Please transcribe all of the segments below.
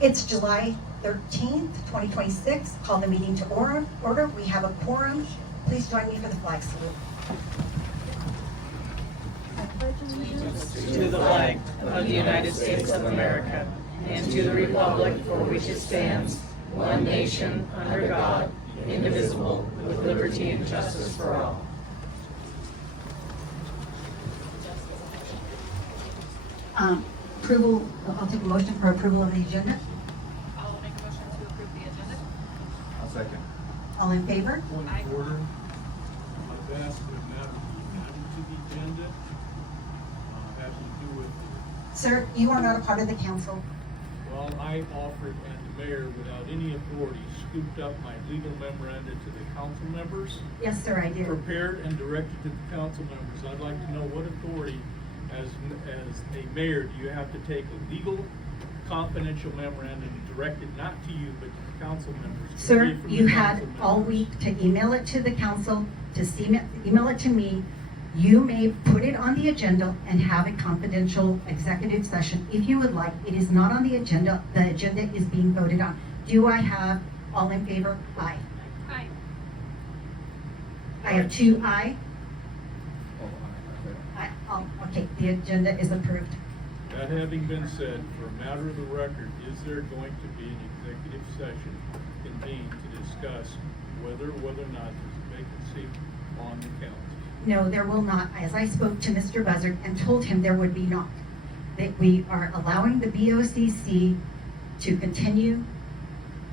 It's July 13th, 2026. Call the meeting to order. We have a quorum. Please join me for the flag salute. To the flag of the United States of America and to the republic for which it stands, one nation, under God, indivisible, with liberty and justice for all. Approval, I'll take a motion for approval of the agenda. I'll make a motion to approve the agenda. I'll second. All in favor? Point Aye. of order. I've asked for a matter to be added to the agenda, having to do with, Sir, you are not a part of the council. well, I offered, and the mayor, without any authority, scooped up my legal memoranda to the council members, Yes, sir, I did. prepared and directed to the council members. I'd like to know what authority, as a mayor, do you have to take a legal confidential memorandum and direct it not to you, but to the council members? to Sir, read from the you had council all members? week to email it to the council, to email it to me. You may put it on the agenda and have a confidential executive session if you would like. It is not on the agenda. The agenda is being voted on. Do I have all in favor? Aye. Aye. I have two aye. Oh, Okay, the agenda is approved. That having been said, for a matter of the record, is there going to be an executive session convened to discuss whether or not there's a vacancy on the council? No, there will not, as I spoke to Mr. Buzzard and told him there would be not. That we are allowing the BOCC to continue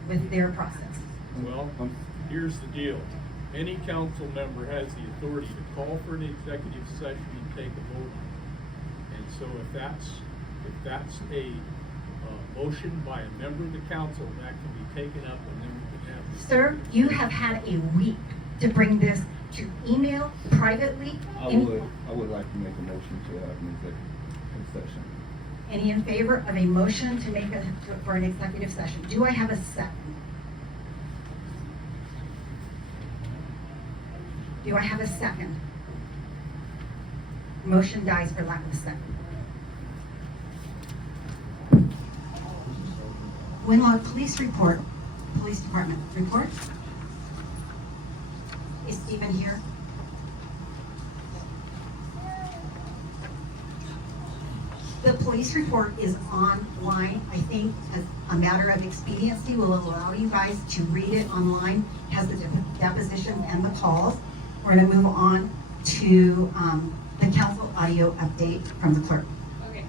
with their process. Well, here's the deal. Any council member has the authority to call for an executive session and take a vote on it. And so if that's a motion by a member of the council, that can be taken up and then we can have. Sir, you have had a week to bring this to email privately. I would like to make a motion to have an executive session. Any in favor of a motion to make for an executive session? Do I have a second? Do I have a second? Motion dies for lack of a second. Winlock Police Report, Police Department report. Is Stephen here? The police report is online. I think as a matter of expediency will allow you guys to read it online. It has the deposition and the calls. We're gonna move on to the council audio update from the clerk. Okay.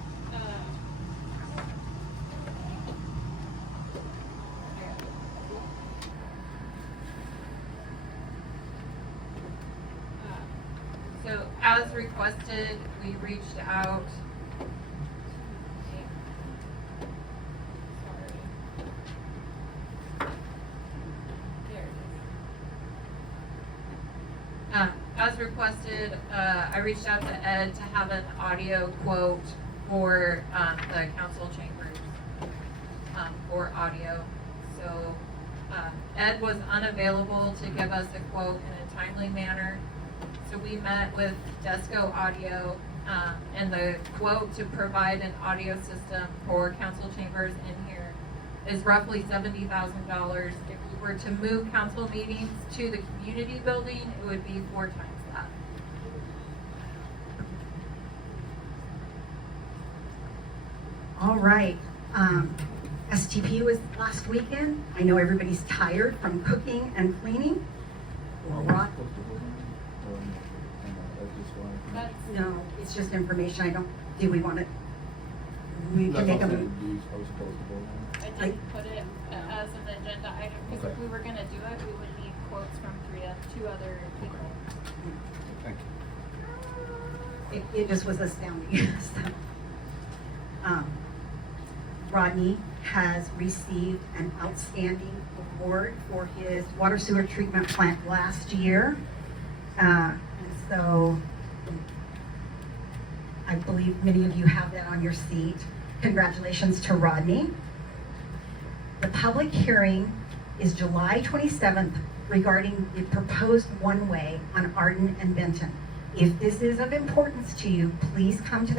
So as requested, we reached out. There it is. As requested, I reached out to Ed to have an audio quote for the council chambers for audio. So Ed was unavailable to give us a quote in a timely manner. So we met with Desco Audio, and the quote to provide an audio system for council chambers in here is roughly $70,000. If we were to move council meetings to the community building, it would be 4 times that. All right. STP was last weekend. I know everybody's tired from cooking and cleaning. Well, Rod, That's, no, it's just information. I don't, do we want it? We can make a, I didn't put it as an agenda item, because if Okay. we were gonna do it, we would need quotes from 2 other people. Thank you. it just was astounding. So, Rodney has received an outstanding award for his water sewer treatment plant last year. And so I believe many of you have that on your seat. Congratulations to Rodney. The public hearing is July 27th regarding the proposed one-way on Arden and Benton. If this is of importance to you, please come to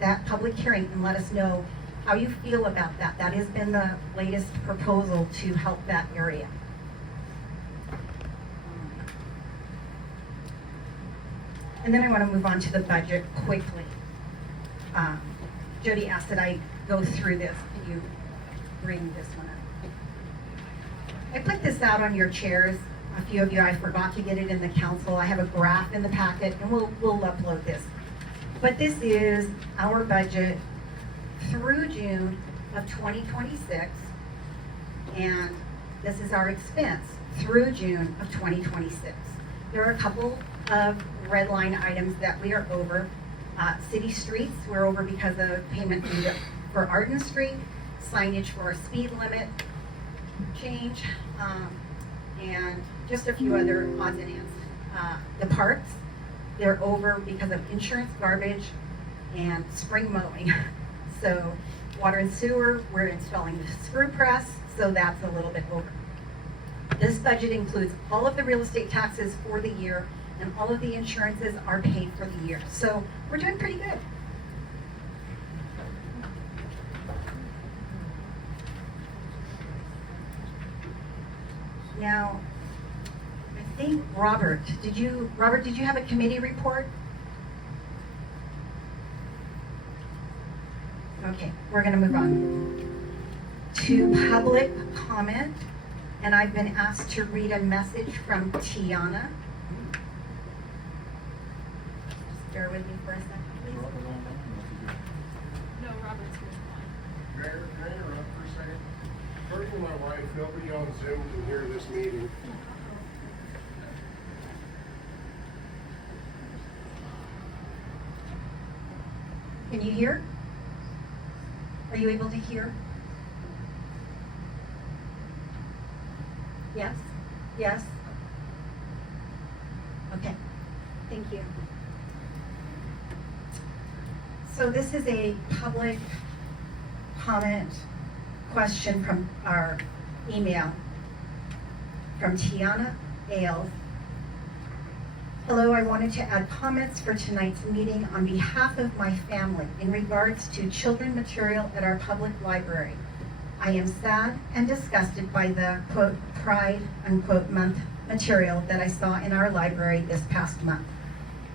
that public hearing and let us know how you feel about that. That has been the latest proposal to help that area. And then I want to move on to the budget quickly. Jody asked that I go through this. Can you bring this one up? I put this out on your chairs. A few of you, I forgot to get it in the council. I have a graph in the packet, and we'll upload this. But this is our budget through June of 2026, and this is our expense through June of 2026. There are a couple of red line items that we are over. City streets, we're over because of payment due for Arden Street, signage for a speed limit change, and just a few other odds and ends. The parks, they're over because of insurance, garbage, and spring mowing. So water and sewer, we're installing the screw press, so that's a little bit over. This budget includes all of the real estate taxes for the year, and all of the insurances are paid for the year. So we're doing pretty good. Now, I think Robert, did you have a committee report? Okay, we're gonna move on to public comment, and I've been asked to read a message from Tiana. Just bear with me for a second, please. No, Robert's here. Mayor, can I interrupt for a second? According to my wife, nobody on Zoom can hear this meeting. Can you hear? Are you able to hear? Yes? Yes? Okay, thank you. So this is a public comment question from our email from Tiana Ailes. Hello, I wanted to add comments for tonight's meeting on behalf of my family in regards to children material at our public library. I am sad and disgusted by the quote Pride unquote month material that I saw in our library this past month.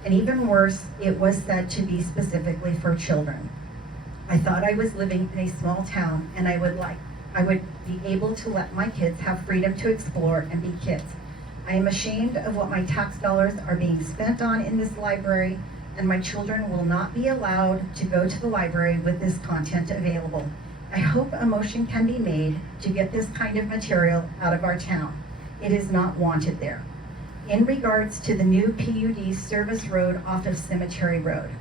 And even worse, it was said to be specifically for children. I thought I was living in a small town and I would be able to let my kids have freedom to explore and be kids. I am ashamed of what my tax dollars are being spent on in this library, and my children will not be allowed to go to the library with this content available. I hope a motion can be made to get this kind of material out of our town. It is not wanted there. In regards to the new PUD service road off of Cemetery Road,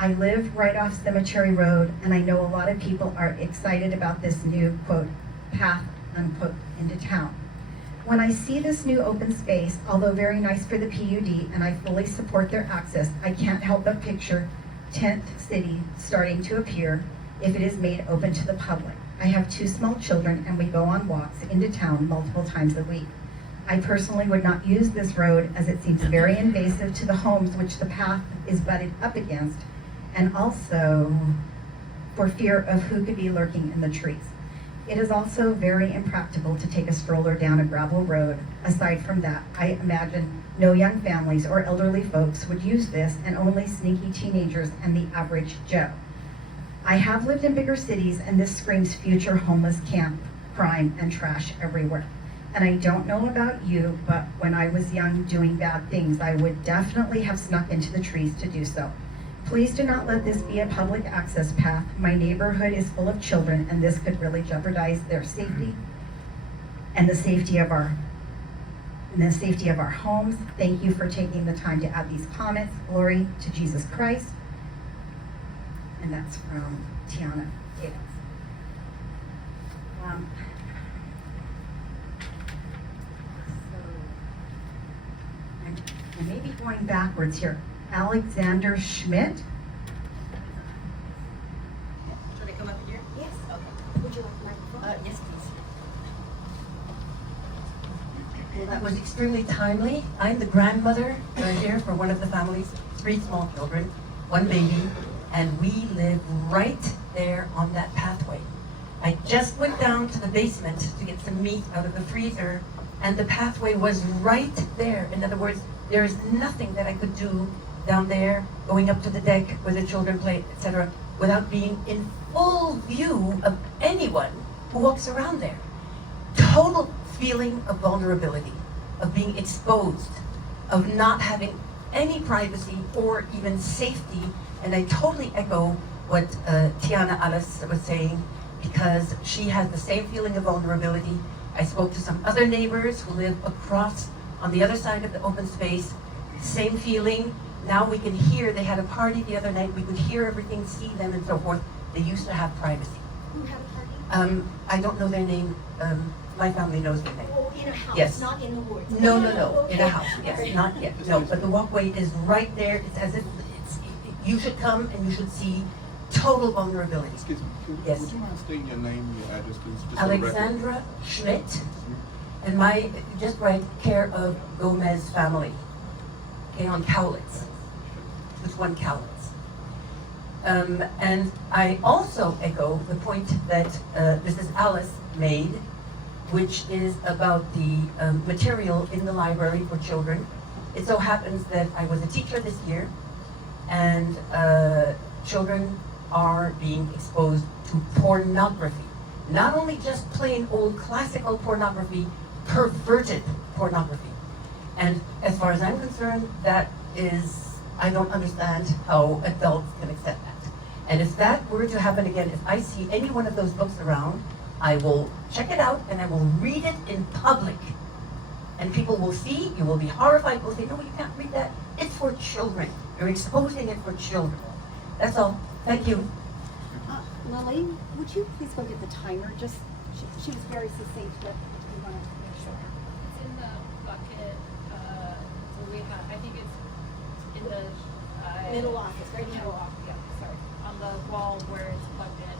I live right off Cemetery Road, and I know a lot of people are excited about this new, quote, path, unquote, into town. When I see this new open space, although very nice for the PUD, and I fully support their access, I can't help but picture 10th City starting to appear if it is made open to the public. I have 2 small children, and we go on walks into town multiple times a week. I personally would not use this road as it seems very invasive to the homes which the path is butted up against, and also for fear of who could be lurking in the trees. It is also very impractical to take a stroller down a gravel road. Aside from that, I imagine no young families or elderly folks would use this, and only sneaky teenagers and the average Joe. I have lived in bigger cities, and this screams future homeless camp, crime, and trash everywhere. And I don't know about you, but when I was young doing bad things, I would definitely have snuck into the trees to do so. Please do not let this be a public access path. My neighborhood is full of children, and this could really jeopardize their safety and the safety of our homes. Thank you for taking the time to add these comments. Glory to Jesus Christ. And that's from Tiana Davis. I may be going backwards here. Alexander Schmidt. Should I come up here? Yes. Okay. Would you like a microphone? Yes, please. Well, that was extremely timely. I'm the grandmother here for one of the family's 3 small children, 1 baby, and we live right there on that pathway. I just went down to the basement to get some meat out of the freezer, and the pathway was right there. In other words, there is nothing that I could do down there, going up to the deck where the children play, etc., without being in full view of anyone who walks around there. Total feeling of vulnerability, of being exposed, of not having any privacy or even safety. And I totally echo what Tiana Alice was saying, because she has the same feeling of vulnerability. I spoke to some other neighbors who live across on the other side of the open space, same feeling. Now we can hear, they had a party the other night, we could hear everything, see them and so forth. They used to have privacy. Who had a party? I don't know their name. My family knows their name. Oh, in a house, Yes. not in the woods. No, in a Okay. house, yes, not yet, no, but the walkway is right there. It's as if you should come and you should see total vulnerability. Excuse me, Yes. would you mind stating your name and your address, please? Just for the record? Alexandra Schmidt, and my, just right, care of Gomez family, okay, on Cowlitz, with one Cowlitz. And I also echo the point that Mrs. Alice made, which is about the material in the library for children. It so happens that I was a teacher this year, and children are being exposed to pornography. Not only just plain old classical pornography, perverted pornography. And as far as I'm concerned, that is, I don't understand how adults can accept that. And if that were to happen again, if I see any one of those books around, I will check it out and I will read it in public. And people will see, you will be horrified, will say, no, you can't read that. It's for children. You're exposing it for children. That's all. Thank you. Lily, would you please go get the timer? Just, she was very succinct, but we want to make sure. It's in the bucket, where we have, I think it's in the, Middle office, right middle now. off, yeah, sorry, on the wall where it's plugged in.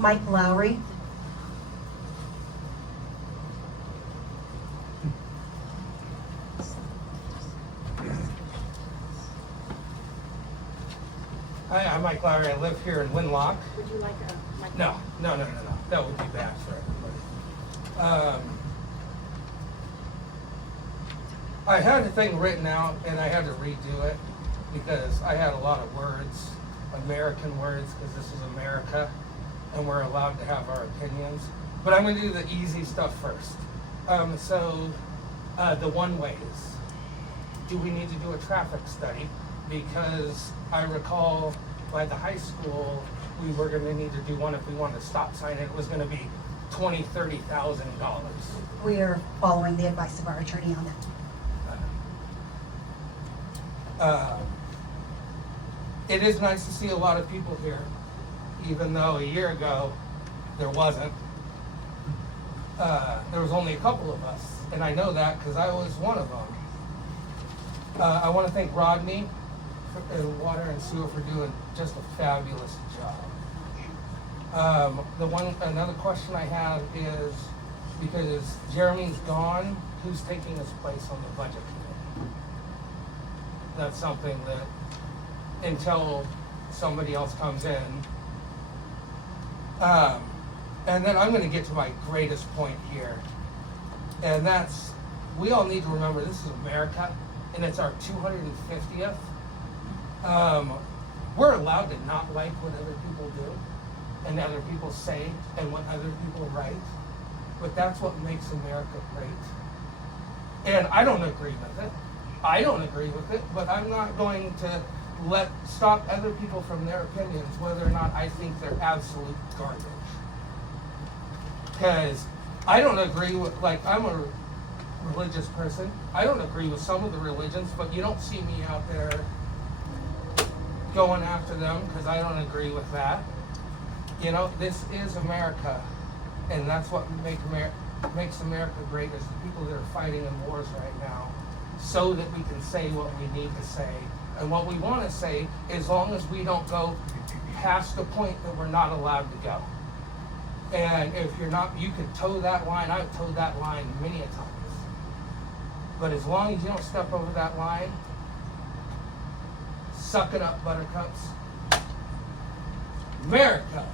Mike Lowry. Hi, I'm Mike Lowry. I live here in Winlock. Would you like a mic? No. That would be bad for everybody. I had a thing written out and I had to redo it because I had a lot of words, American words, because this is America and we're allowed to have our opinions. But I'm going to do the easy stuff first. The one-ways. Do we need to do a traffic study? Because I recall by the high school, we were going to need to do one if we wanted a stop sign, and it was going to be $20,000, $30,000. We are following the advice of our attorney on that. It is nice to see a lot of people here, even though a year ago there wasn't. There was only a couple of us, and I know that because I was one of them. I want to thank Rodney and Water and Sewer for doing just a fabulous job. Another question I have is, because Jeremy's gone, who's taking his place on the budget committee? That's something that, until somebody else comes in. And then I'm going to get to my greatest point here, and that's, we all need to remember this is America, and it's our 250th. We're allowed to not like what other people do and other people say and what other people write, but that's what makes America great. And I don't agree with it. But I'm not going to stop other people from their opinions, whether or not I think they're absolute garbage. Because I don't agree with, I'm a religious person. I don't agree with some of the religions, but you don't see me out there going after them because I don't agree with that. This is America, and that's what makes America great, is the people that are fighting in wars right now, so that we can say what we need to say. And what we want to say, as long as we don't go past the point that we're not allowed to go. And if you're not, you can toe that line. I've towed that line many a times. But as long as you don't step over that line, Suck it up, buttercups. America.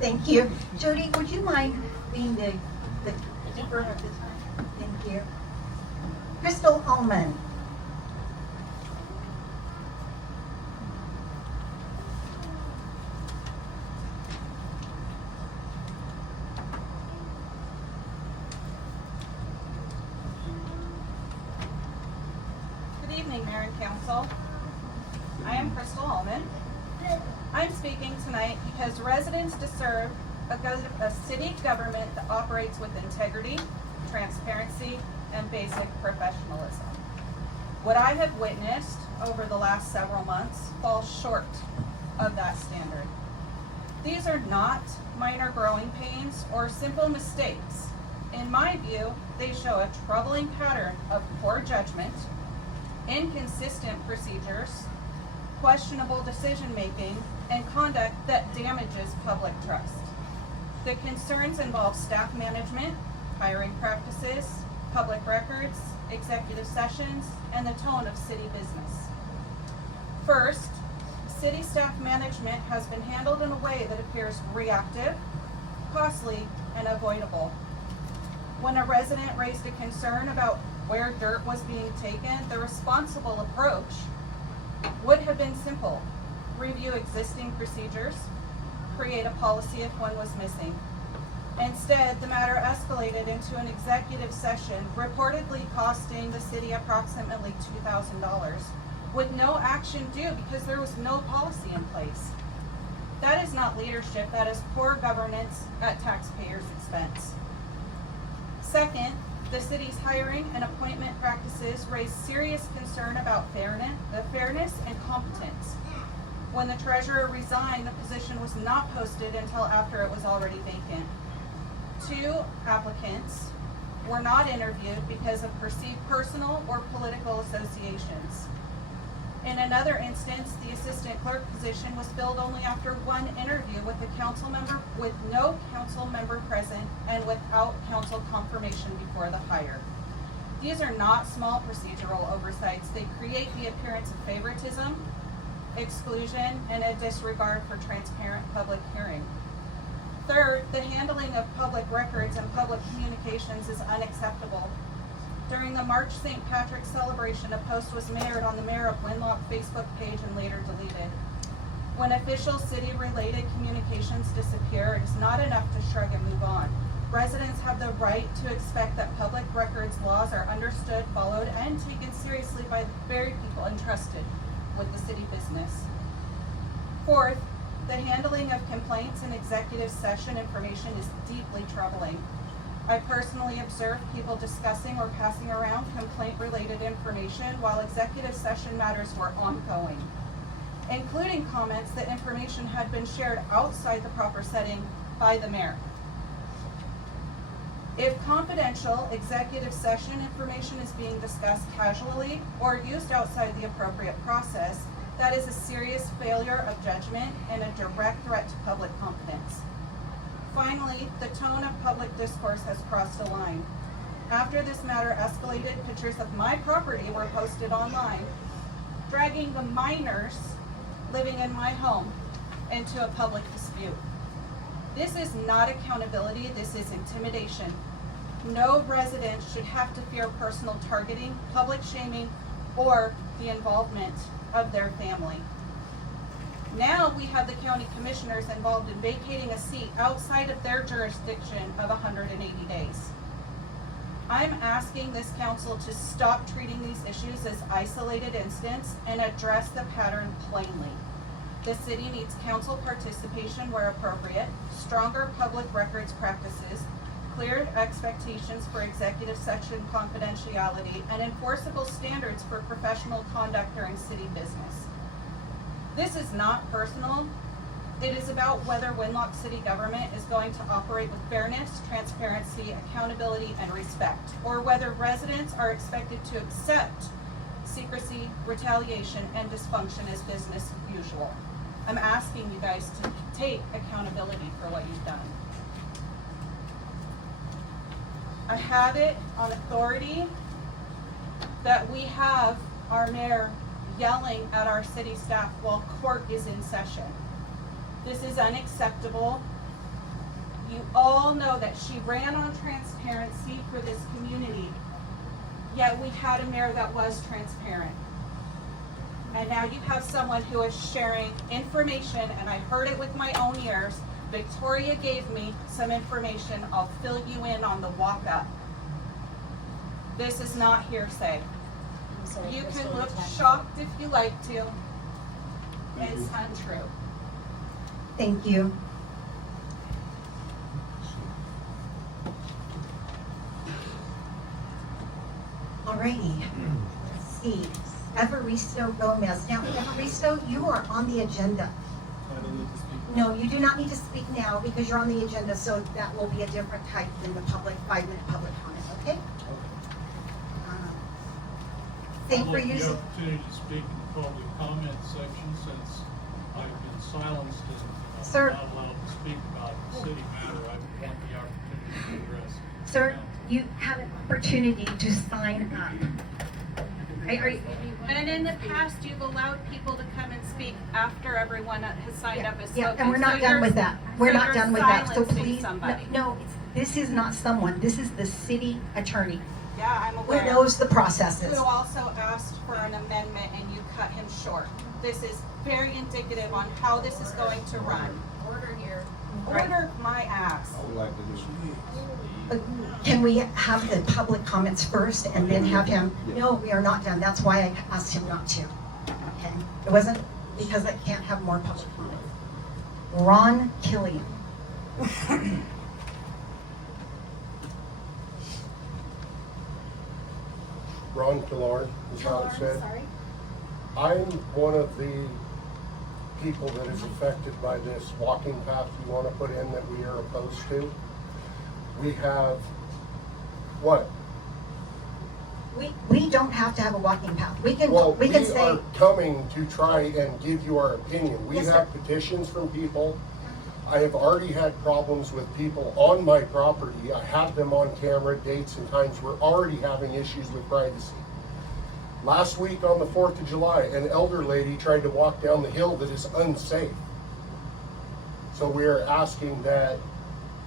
Thank you. Jody, would you mind being the keeper of the time? Thank you. Crystal Ullman. Good evening, Mayor and Council. I am Crystal Ullman. I'm speaking tonight because residents deserve a city government that operates with integrity, transparency, and basic professionalism. What I have witnessed over the last several months falls short of that standard. These are not minor growing pains or simple mistakes. In my view, they show a troubling pattern of poor judgment, inconsistent procedures, questionable decision-making, and conduct that damages public trust. The concerns involve staff management, hiring practices, public records, executive sessions, and the tone of city business. First, city staff management has been handled in a way that appears reactive, costly, and avoidable. When a resident raised a concern about where dirt was being taken, the responsible approach would have been simple. Review existing procedures, create a policy if one was missing. Instead, the matter escalated into an executive session, reportedly costing the city approximately $2,000, with no action due because there was no policy in place. That is not leadership, that is poor governance at taxpayers' expense. Second, the city's hiring and appointment practices raise serious concern about fairness and competence. When the treasurer resigned, the position was not posted until after it was already vacant. 2 applicants were not interviewed because of perceived personal or political associations. In another instance, the assistant clerk position was filled only after 1 interview with no council member present and without council confirmation before the hire. These are not small procedural oversights. They create the appearance of favoritism, exclusion, and a disregard for transparent public hearing. Third, the handling of public records and public communications is unacceptable. During the March St. Patrick's celebration, a post was shared on the Mayor of Winlock Facebook page and later deleted. When official city-related communications disappear, it is not enough to shrug and move on. Residents have the right to expect that public records laws are understood, followed, and taken seriously by the very people entrusted with the city business. Fourth, the handling of complaints in executive session information is deeply troubling. I personally observed people discussing or passing around complaint-related information while executive session matters were ongoing, including comments that information had been shared outside the proper setting by the mayor. If confidential executive session information is being discussed casually or used outside the appropriate process, that is a serious failure of judgment and a direct threat to public confidence. Finally, the tone of public discourse has crossed a line. After this matter escalated, pictures of my property were posted online, dragging the minors living in my home into a public dispute. This is not accountability, this is intimidation. No resident should have to fear personal targeting, public shaming, or the involvement of their family. Now we have the county commissioners involved in vacating a seat outside of their jurisdiction of 180 days. I'm asking this council to stop treating these issues as isolated incidents and address the pattern plainly. The city needs council participation where appropriate, stronger public records practices, clear expectations for executive session confidentiality, and enforceable standards for professional conduct during city business. This is not personal. It is about whether Winlock City government is going to operate with fairness, transparency, accountability, and respect, or whether residents are expected to accept secrecy, retaliation, and dysfunction as business usual. I'm asking you guys to take accountability for what you've done. I have it on authority that we have our mayor yelling at our city staff while court is in session. This is unacceptable. You all know that she ran on transparency for this community, yet we had a mayor that was transparent. And now you have someone who is sharing information, and I heard it with my own ears. Victoria gave me some information. I'll fill you in on the walk up. This is not hearsay. I'm sorry, You Crystal, can your look time is up. shocked if you like to. It's untrue. Thank you. Alrighty, let's see. Evaristo Gomez. Now, Evaristo, you are on the agenda. I don't need to speak. No, you do not need to speak now because you're on the agenda, so that will be a different type than the public, 5-minute public comment, okay? Thank I'd for like the using. opportunity to speak in the public comment section since I've been silenced and Sir. not allowed to speak about the city matter. I want the opportunity to address. Sir, you have an opportunity to sign up. Are you, And in the past, you've allowed people to come and speak after everyone has signed up as spoken. yeah, and we're not So done you're- with that. We're so not you're done with that, so silencing please, somebody. no, this is not someone, this is the city attorney Yeah, I'm who aware. knows the processes. Who also asked for an amendment and you cut him short. This is very indicative on how this is going to run. Order here. Order my ass. I would like to do. Can we have the public comments first and then have him? No, we are not done. That's why I asked him not to. Okay? It wasn't because I can't have more public comments. Ron Killian. Ron Killard, is how it said. Sorry. I'm one of the people that is affected by this walking path you want to put in that we are opposed to. We have, what? We don't have to have a walking path. We can Well, we can say are coming to try and give you our opinion. We Yes, sir. have petitions from people. I have already had problems with people on my property. I have them on camera, dates and times. We're already having issues with privacy. Last week on the 4th of July, an elder lady tried to walk down the hill that is unsafe. So we are asking that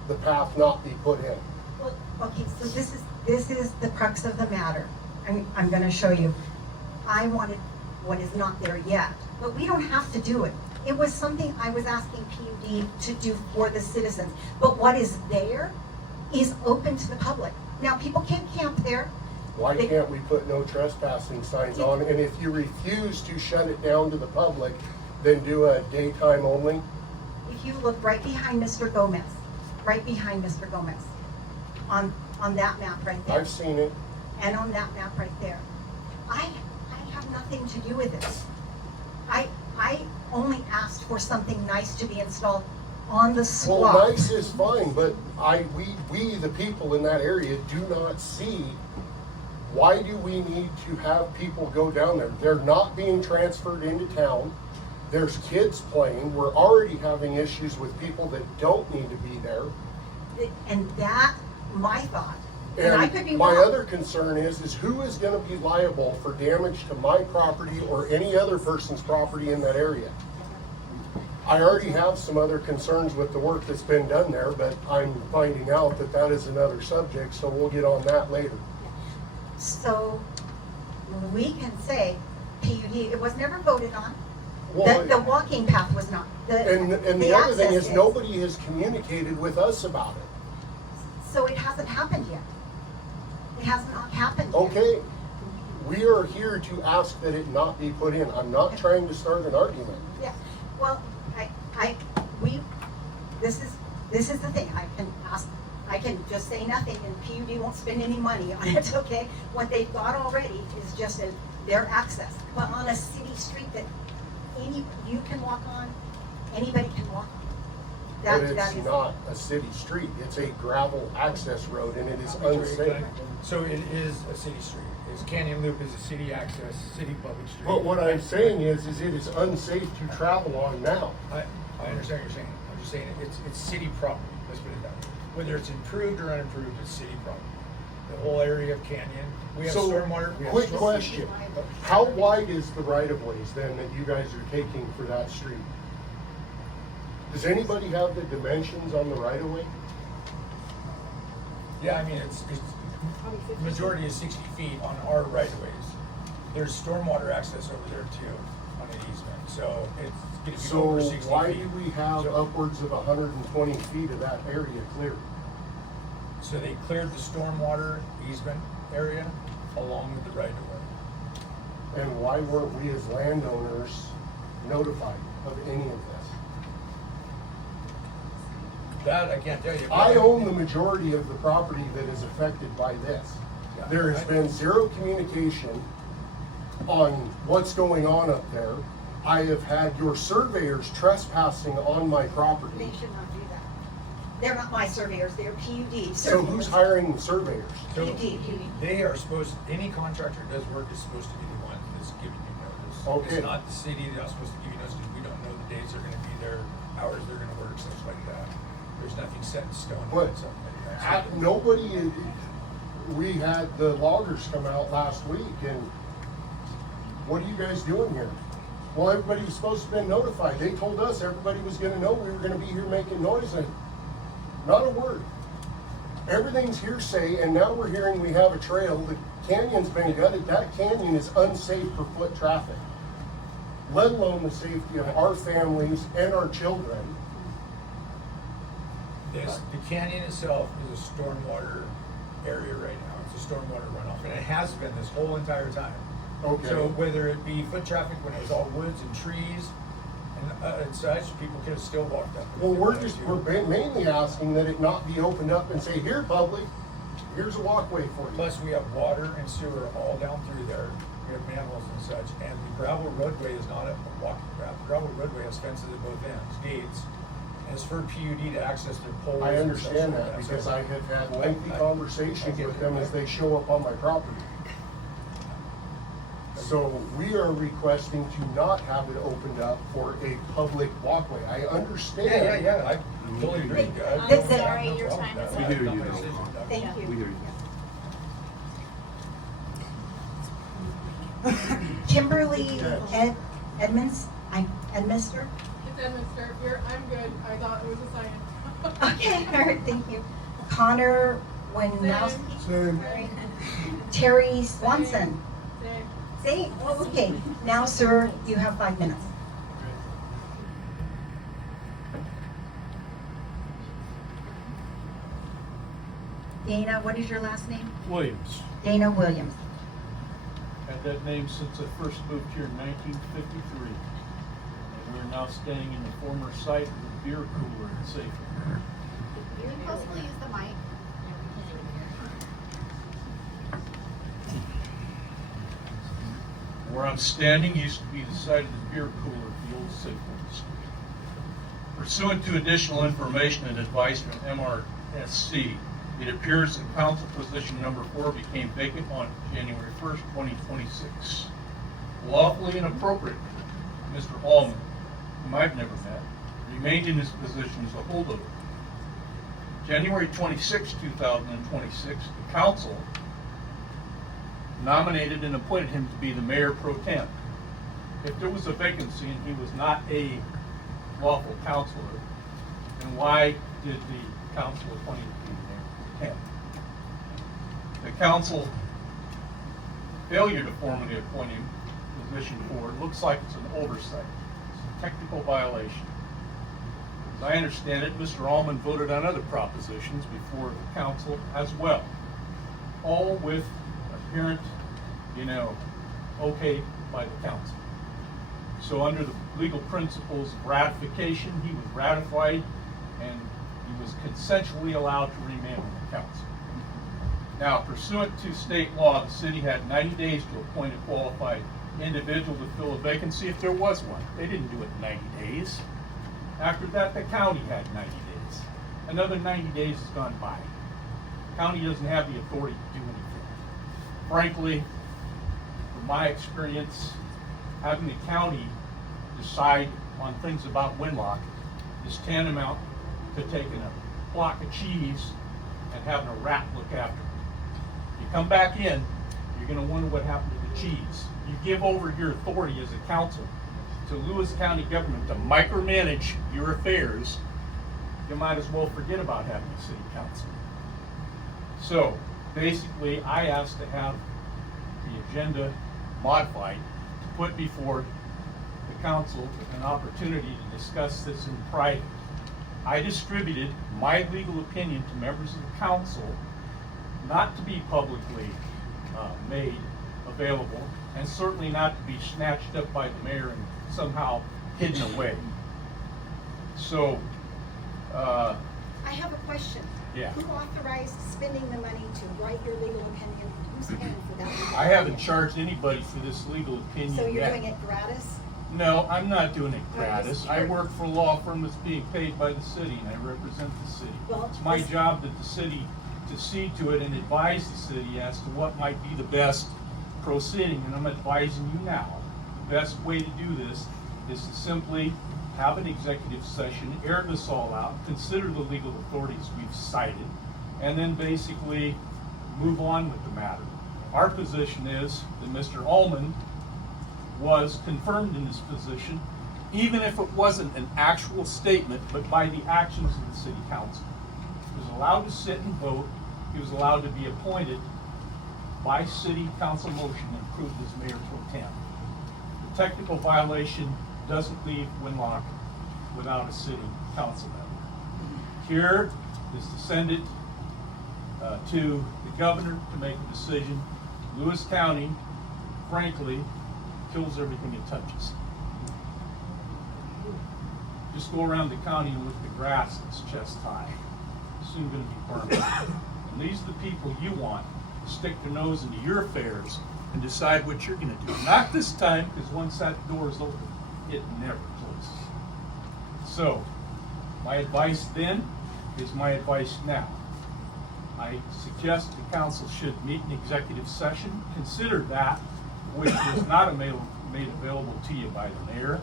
the path not be put in. Well, okay, so this is the crux of the matter. I'm going to show you. I wanted what is not there yet, but we don't have to do it. It was something I was asking PUD to do for the citizens. But what is there is open to the public. Now, people can't camp there. Why can't we put no trespassing signs on? And if you refuse to shut it down to the public, then do a daytime only? If you look right behind Mr. Gomez, on that map right there. I've seen it. And on that map right there. I have nothing to do with this. I only asked for something nice to be installed on the swamp. Well, nice is fine, but we, the people in that area, do not see why do we need to have people go down there? They're not being transferred into town. There's kids playing. We're already having issues with people that don't need to be there. And that, my thought, and I could be And my wrong. other concern is who is gonna be liable for damage to my property or any other person's property in that area? I already have some other concerns with the work that's been done there, but I'm finding out that that is another subject, so we'll get on that later. So we can say PUD, it was never voted on. Well, The walking path was not. And the other thing access is, nobody has communicated with us about it. So it hasn't happened yet. It has not happened yet. Okay, we are here to ask that it not be put in. I'm not trying to start an argument. Yeah, well, this is the thing, I can just say nothing and PUD won't spend any money on it, okay? What they've got already is just their access, but on a city street that you can walk on, anybody can walk on. But That it's is not a city street, it's a gravel access road and it is unsafe. So it is a city street. Canyon Loop is a city access, city public street. But what I'm saying is it is unsafe to travel on now. I understand what you're saying. I'm just saying it's city property. Let's put it that way. Whether it's improved or unimproved, it's city property. the whole area of Canyon. We have So, stormwater. We have quick storm- question. How wide is the right-of-ways then that you guys are taking for that street? Does anybody have the dimensions on the right-of-way? Yeah, I mean, it's majority is 60 feet on our right-of-ways. There's stormwater access over there too, on an easement, so it's gonna be So over 60 feet. why do we have So- upwards of 120 feet of that area cleared? So they cleared the stormwater easement area along with the right-of-way. And why weren't we as landowners notified of any of this? That I can't tell you. I own the majority of the property that is affected by this. There has been zero communication on what's going on up there. I have had your surveyors trespassing on my property. They should not do that. They're not my surveyors, they're PUD. So who's hiring the surveyors? So PUD. they are supposed, any contractor that does work is supposed to be the one that's giving you notice. Okay. It's not the city that's supposed to give you notice, because we don't know the days they're gonna be there, hours they're gonna work, stuff like that. There's nothing set in stone. But about something like that. So- nobody, we had the loggers come out last week and what are you guys doing here? Well, everybody was supposed to have been notified. They told us everybody was gonna know we were gonna be here making noise and not a word. Everything's hearsay and now we're hearing we have a trail. The canyon's been gutted. That canyon is unsafe for foot traffic, let alone the safety of our families and our children. The canyon itself is a stormwater area right now. It's a stormwater runoff, and it has been this whole entire time. Okay. So whether it be foot traffic when it was all woods and trees and such, people could have still walked up. Well, we're mainly asking that it not be opened up and say, here, public, here's a walkway for you. Plus, we have water and sewer all down through there. We have manholes and such, and the gravel roadway is not a walking path. The gravel roadway has fences at both ends, gates. And it's for PUD to access their poles. I and understand such that like because So- I have had lengthy I conversations get with that. them as they show up on my property. So we are requesting to not have it opened up for a public walkway. I understand. Yeah, I totally agree. I'm I don't sorry, have no your problem time with is that. up. We hear you, Not my though. decision, Doug. Thank you. We hear you. Kimberly Edmonds, Edminster? It's Edminster. I'm good. I thought it was a sign. Okay, all right, thank you. Connor Winlock, Same. Terry Swanson. Same. Say, okay, now, sir, you have 5 minutes. Dana, what is your last name? Williams. Dana Williams. Had that name since I first moved here in 1953. And we're now staying in the former site of the beer cooler in Safety. Can you possibly use the mic? Where I'm standing used to be the site of the beer cooler at the old Safety Street. Pursuant to additional information and advice from MRSC, it appears that council position number 4 became vacant on January 1st, 2026. Lawfully and appropriately, Mr. Allman, whom I've never met, remained in his position as a holdover. January 26, 2026, the council nominated and appointed him to be the mayor pro tem. If there was a vacancy and he was not a lawful councilor, then why did the council appoint him to be the mayor pro tem? The council failure to formally appoint him to position 4 looks like it's an oversight. It's a technical violation. As I understand it, Mr. Allman voted on other propositions before the council as well, all with apparent, okay by the council. So under the legal principles of ratification, he was ratified and he was consensually allowed to remain on the council. Now, pursuant to state law, the city had 90 days to appoint a qualified individual to fill a vacancy if there was one. They didn't do it in 90 days. After that, the county had 90 days. Another 90 days has gone by. The county doesn't have the authority to do anything. Frankly, from my experience, having the county decide on things about Winlock is tantamount to taking a block of cheese and having a rat look after it. You come back in, you're gonna wonder what happened to the cheese. You give over your authority as a council to Lewis County government to micromanage your affairs, you might as well forget about having a city council. So, basically, I asked to have the agenda modified to put before the council an opportunity to discuss this in private. I distributed my legal opinion to members of the council, not to be publicly made available, and certainly not to be snatched up by the mayor and somehow hidden away. So, I have a question. Yeah. Who authorized spending the money to write your legal opinion? Who's paying for that? legal I haven't opinion? charged anybody for this legal opinion So you're yet. doing it gratis? No, I'm not doing it I'm gratis. just I curious. work for a law firm that's being paid by the city, and I represent the city. Well, It's my this- job that the city, to see to it and advise the city as to what might be the best proceeding, and I'm advising you now. The best way to do this is to simply have an executive session, air this all out, consider the legal authorities we've cited, and then basically move on with the matter. Our position is that Mr. Ullman was confirmed in his position, even if it wasn't an actual statement, but by the actions of the city council. He was allowed to sit and vote, he was allowed to be appointed by city council motion and approved as mayor pro tem. The technical violation doesn't leave Winlock without a city council member. Here is to send it to the governor to make a decision. Lewis County, frankly, kills everything it touches. Just go around the county and look at the grass that's chest high. It's soon gonna be permanent. And these are the people you want to stick their nose into your affairs and decide what you're gonna do. Not this time, because once that door is open, it never closes. So, my advice then is my advice now. I suggest the council should meet in executive session, consider that which was not made available to you by the mayor.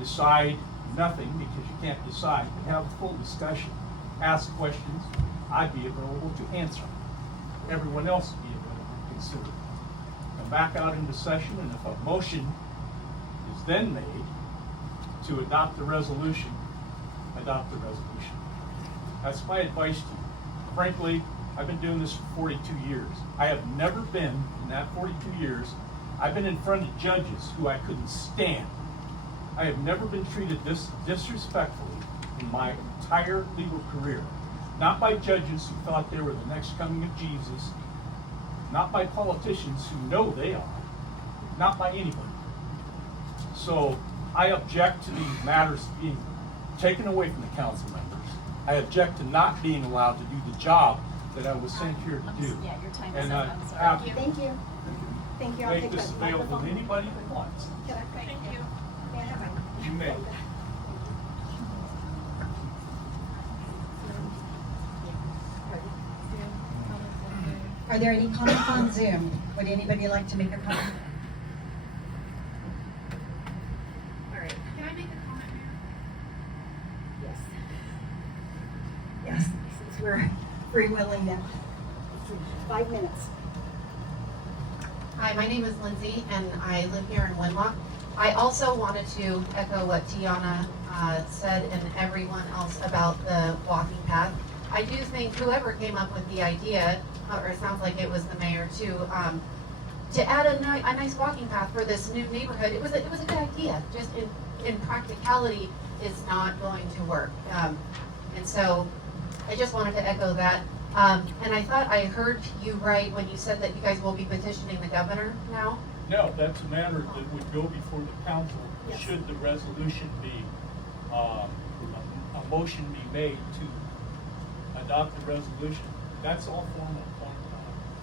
Decide nothing, because you can't decide, but have a full discussion. Ask questions, I'd be available to answer. Everyone else would be available to consider. Come back out into session, and if a motion is then made to adopt the resolution, adopt the resolution. That's my advice to you. Frankly, I've been doing this for 42 years. I have never been, in that 42 years, I've been in front of judges who I couldn't stand. I have never been treated this disrespectfully in my entire legal career. Not by judges who thought they were the next coming of Jesus, not by politicians who know they are, not by anybody. So I object to these matters being taken away from the council members. I object to not being allowed to do the job that I was sent here to do. Yeah, your time is And up. I I'm sorry. have Thank you. Thank you. I'll make take this that available to microphone. anybody that wants. Can I- Thank you. May I have my- You may. Are there any comments on Zoom? Would anybody like to make a comment? All right. Can I make a comment, Mayor? Yes. Yes, since we're freewheeling now. 5 minutes. Hi, my name is Lindsay, and I live here in Winlock. I also wanted to echo what Tiana said and everyone else about the walking path. I do think whoever came up with the idea, or it sounds like it was the mayor too, to add a nice walking path for this new neighborhood, it was a good idea. Just in practicality, it's not going to work. And so I just wanted to echo that. And I thought I heard you right when you said that you guys will be petitioning the governor now. No, that's a matter that would go before the council, Yes. should the resolution be, a motion be made to adopt the resolution. That's all formal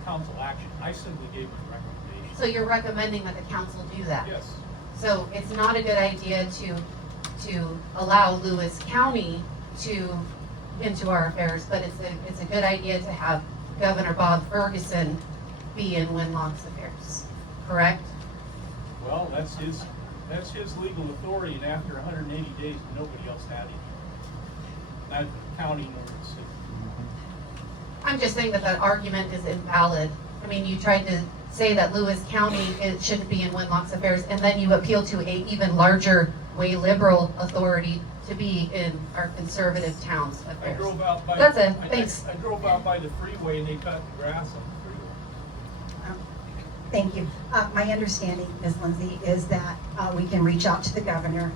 council action. I simply gave a recommendation. So you're recommending that the council do that? Yes. So it's not a good idea to allow Lewis County to into our affairs, but it's a good idea to have Governor Bob Ferguson be in Winlock's affairs, correct? Well, that's his legal authority, and after 180 days, nobody else had it. Not the county nor the city. I'm just saying that that argument is invalid. I mean, you tried to say that Lewis County, it shouldn't be in Winlock's affairs, and then you appeal to a even larger, way liberal authority to be in our conservative town's I affairs. drove out by. That's it, thanks. I drove out by the freeway and they cut the grass on the freeway. Thank you. My understanding, Ms. Lindsay, is that we can reach out to the governor,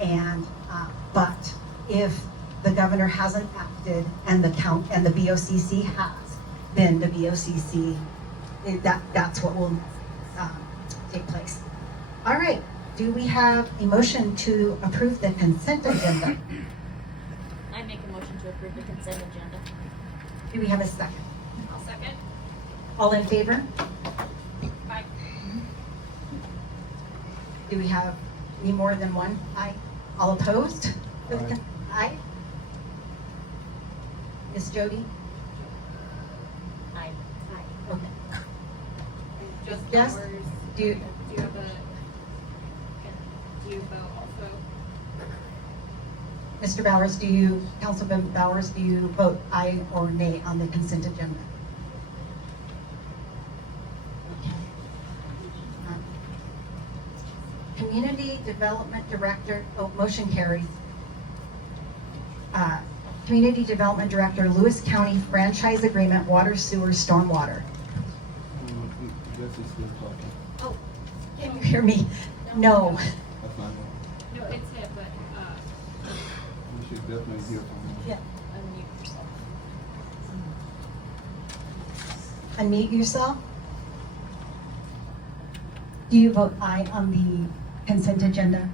and but if the governor hasn't acted and the BOCC has, then the BOCC, that's what will take place. All right. Do we have a motion to approve the consent agenda? I make a motion to approve the consent agenda. Do we have a second? I'll second. All in favor? Aye. Do we have any more than one? Aye. All opposed? Aye. Aye. Ms. Jody? Aye. Aye. Okay. Just Yes? Bowers, Do you, do you have do you vote also? Mr. Bowers, Councilman Bowers, do you vote aye or nay on the consent agenda? Okay. Community Development Director, motion carries. Community Development Director, Lewis County Franchise Agreement, Water, Sewer, Stormwater. This is still talking. Oh, can you hear me? No. That's not it. No, it's him, but, We should definitely hear from him. Yeah. unmute yourself. Unmute yourself. Do you vote aye on the consent agenda?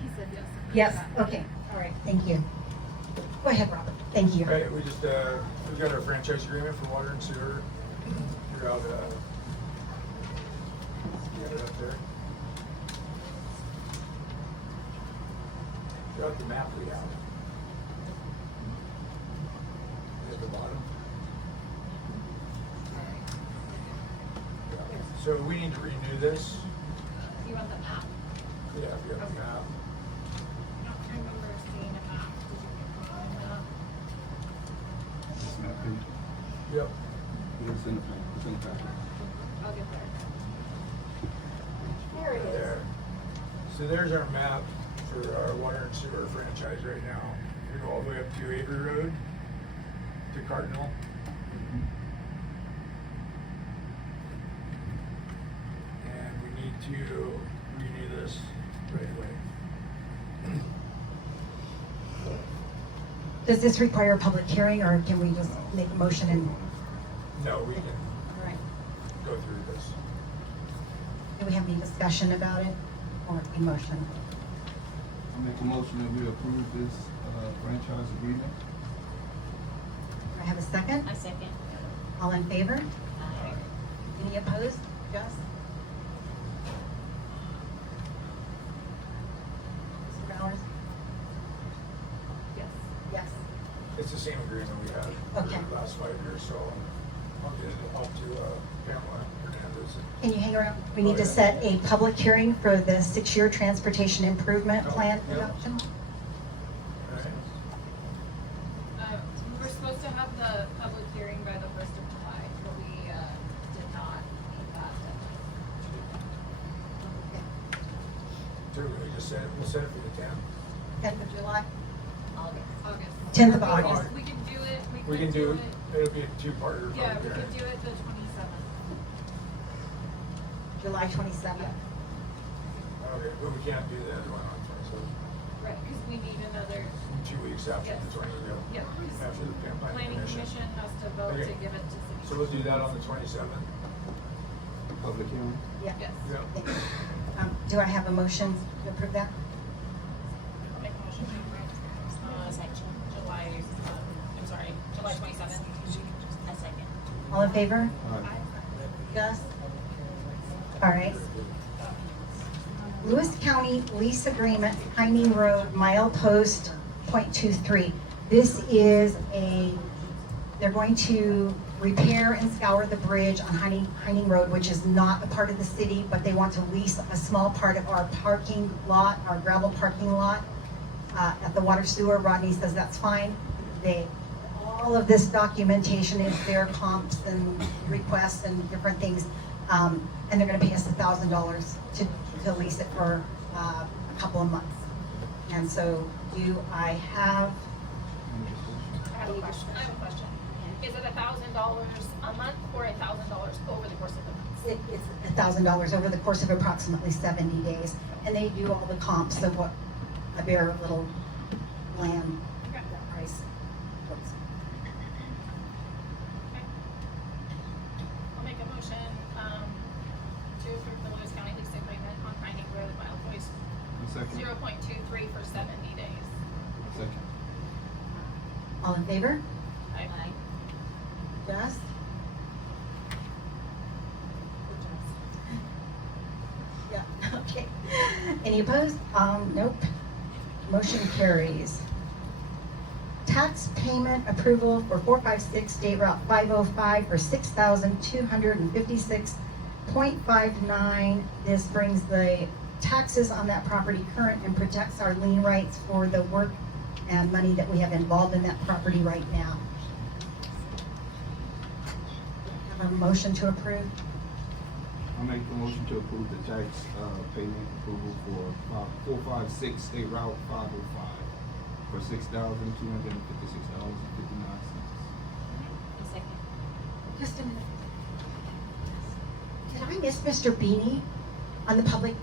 He said yes. Yes, okay, all right, thank you. Go ahead, Robert, thank you. Right, we just, we've got our franchise agreement for water and sewer throughout, get it up there. Throughout the map we have. At the bottom. Yeah. So we need to renew this. You want the map? Yeah, we have the map. I don't remember seeing a map. Did you get the map? It's not page. Yep. It's in the packet. It's in the packet. I'll get there. There it There. So there's our map for our water and sewer franchise right now. We go all the way up to Avery Road to Cardinal. And we need to renew this right away. Does this require a public hearing, or can we just make a motion and, No, we can all right, go through this. do we have any discussion about it, or a motion? I make a motion that we approve this franchise agreement. Do I have a second? I second. All in favor? Aye. Any opposed? Gus? Mr. Bowers? Yes. Yes. It's the same agreement we had Okay. for the last 5 years, so I'll get it up to Pamela Hernandez. Can you hang around? We need to set a public hearing for the 6-year transportation improvement plan Yeah. adoption. Alright. We were supposed to have the public hearing by the 1st of July, but we, did not meet that deadline. So we just set it, we'll set it for the 10th. 10th of July? August. 10th of August. We can do it, We can do, it'll be a two-parter. Yeah, we public could hearing. do it the 27th. July 27th. Okay, but we can't do that one on 27th. Right, because we need another, 2 weeks after Yes. the 20th. Yep. After the planning commission. has to vote Okay. to give it to city. So we'll do that on the 27th. Public hearing. Yeah. Yes. Yeah. Thank you. Do I have a motion to approve that? Make a motion to approve, section, July, I'm sorry, July 27th. A second. All in favor? Aye. Gus? All right. Lewis County Lease Agreement, Piney Road, milepost .23. This is they're going to repair and scour the bridge on Heining Road, which is not a part of the city, but they want to lease a small part of our parking lot, our gravel parking lot at the water sewer. Rodney says that's fine. All of this documentation is their comps and requests and different things. And they're gonna pay us $1,000 to lease it for a couple of months. And so I have I have a question. Is it $1,000 a month or $1,000 over the course of the month? It's $1,000 over the course of approximately 70 days. And they do all the comps of what a bare little land price looks. I'll make a motion to approve the Lewis County lease agreement on Heining Road, Wild Voice Second. 0.23 for 70 days. Second. All in favor? Aye. Just? Yeah, okay. Any opposed? Nope. Motion carries. Tax payment approval for 456 State Route 505 for $6,256.59. This brings the taxes on that property current and protects our lien rights for the work and money that we have involved in that property right now. Have a motion to approve? I'll make the motion to approve the tax payment approval for 456 State Route 505 for $6,256.59. Just a minute. Did I miss Mr. Beanie on the public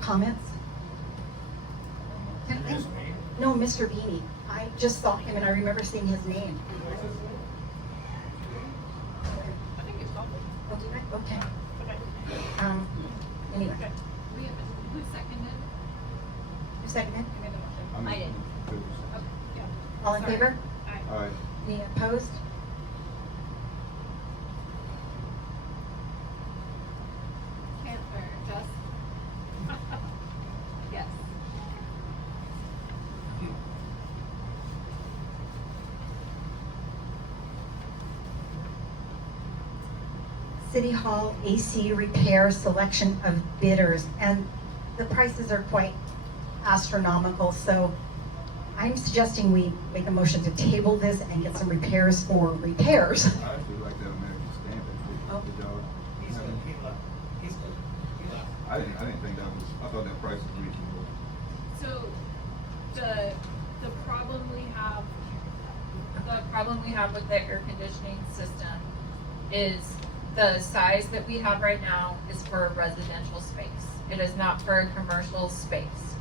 comments? No, Mr. Beanie. I just saw him and I remember seeing his name. I think it's probably. Oh, did I? Okay. Okay. Anyway, Who seconded? who seconded? Who made the motion? I did. Okay, yeah. All in Sorry. favor? Aye. All right. Any opposed? Just? Yes. City Hall AC repair selection of bidders, and the prices are quite astronomical, so I'm suggesting we make a motion to table this and get some repairs for repairs. I actually like that American Standard. Oh. Good job. I didn't think that was, I thought that price was reasonable. So, the problem we have with the air conditioning system is the size that we have right now is for a residential space. It is not for a commercial space.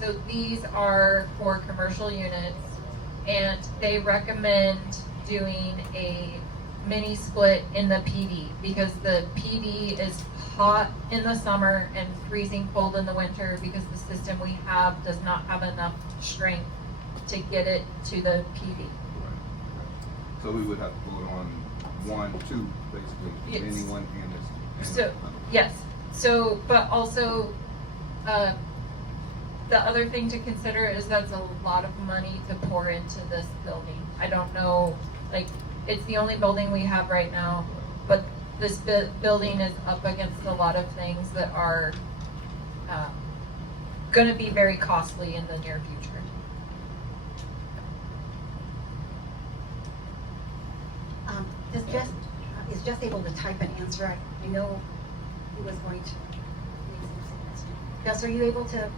So these are for commercial units, and they recommend doing a mini split in the PD because the PD is hot in the summer and freezing cold in the winter because the system we have does not have enough strength to get it to the PD. Right. So we would have to vote on 1, 2, basically, Yes. anyone in this. So, yes, so, but also, the other thing to consider is that's a lot of money to pour into this building. I don't know, like, it's the only building we have right now, but this building is up against a lot of things that are gonna be very costly in the near future. Is Jess able to type an answer? I know he was going to make some suggestions. Jess, are you able to?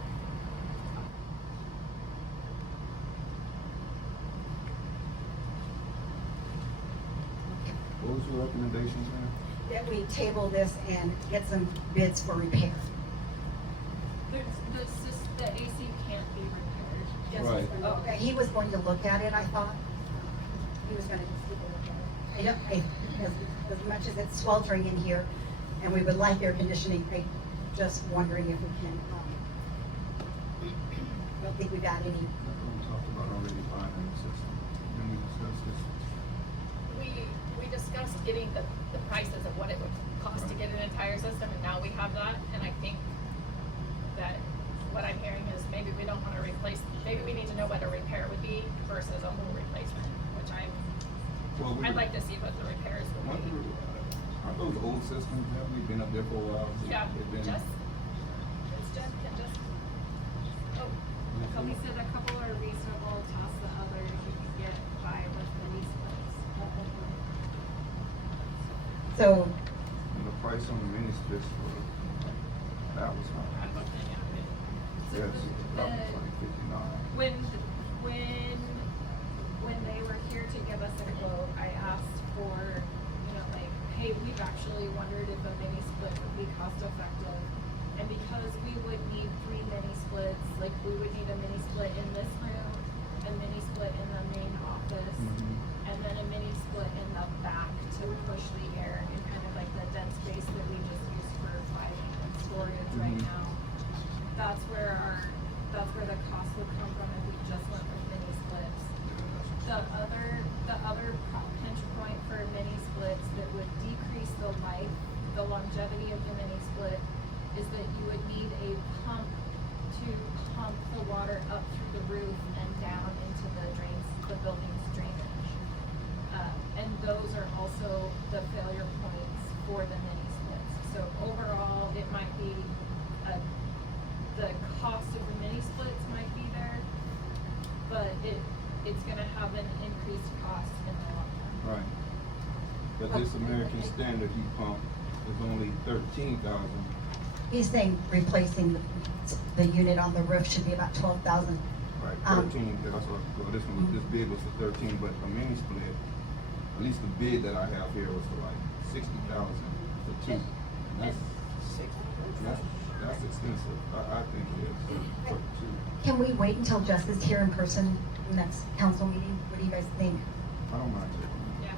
What was your recommendation, man? That we table this and get some bids for repair. The AC can't be repaired. Jess was Right. gonna- Okay, he was going to look at it, I thought. He was gonna just take a look at it. As much as it's sweltering in here, and we would like air conditioning, I'm just wondering if we can, I don't think we got any. We talked about already buying a system. Then we discussed this. We discussed getting the prices of what it would cost to get an entire system, and now we have that, and I think that what I'm hearing is maybe we don't want to replace, maybe we need to know what a repair would be versus a whole replacement, which I'm Well, I'd like to see what the repairs will be. Aren't those old systems, haven't they been up there for a while? Yeah, They've been- He said a couple are reasonable, toss the others, you can get by with the lease splits. So, And the price on the mini splits for, that was high. Yes, that was like 59. When they were here to give us a quote, I asked for, like, hey, we've actually wondered if a mini split would be cost effective. And because we would need 3 mini splits, like we would need a mini split in this room, a mini split in the main office, and then a mini split in the back to push the air in kind of like the dead space that we just use for filing and storage right now. That's where the cost would come from if we just went with mini splits. The other pinch point for mini splits that would decrease the longevity of the mini split is that you would need a pump to pump the water up through the roof and down into the building's drainage. And those are also the failure points for the mini splits. So overall, it might be, the cost of the mini splits might be there, but it's gonna have an increased cost in the long run. Right. But this American Standard heat pump is only 13,000. he's saying replacing the unit on the roof should be about 12,000. Right, 13, that's what, well, this bid was for 13, but a mini split, at least the bid that I have here was for like 60,000 for 2. And that's expensive, I think it is, for 2. Can we wait until Jess is here in person next council meeting? What do you guys think? I don't mind taking it. Yeah,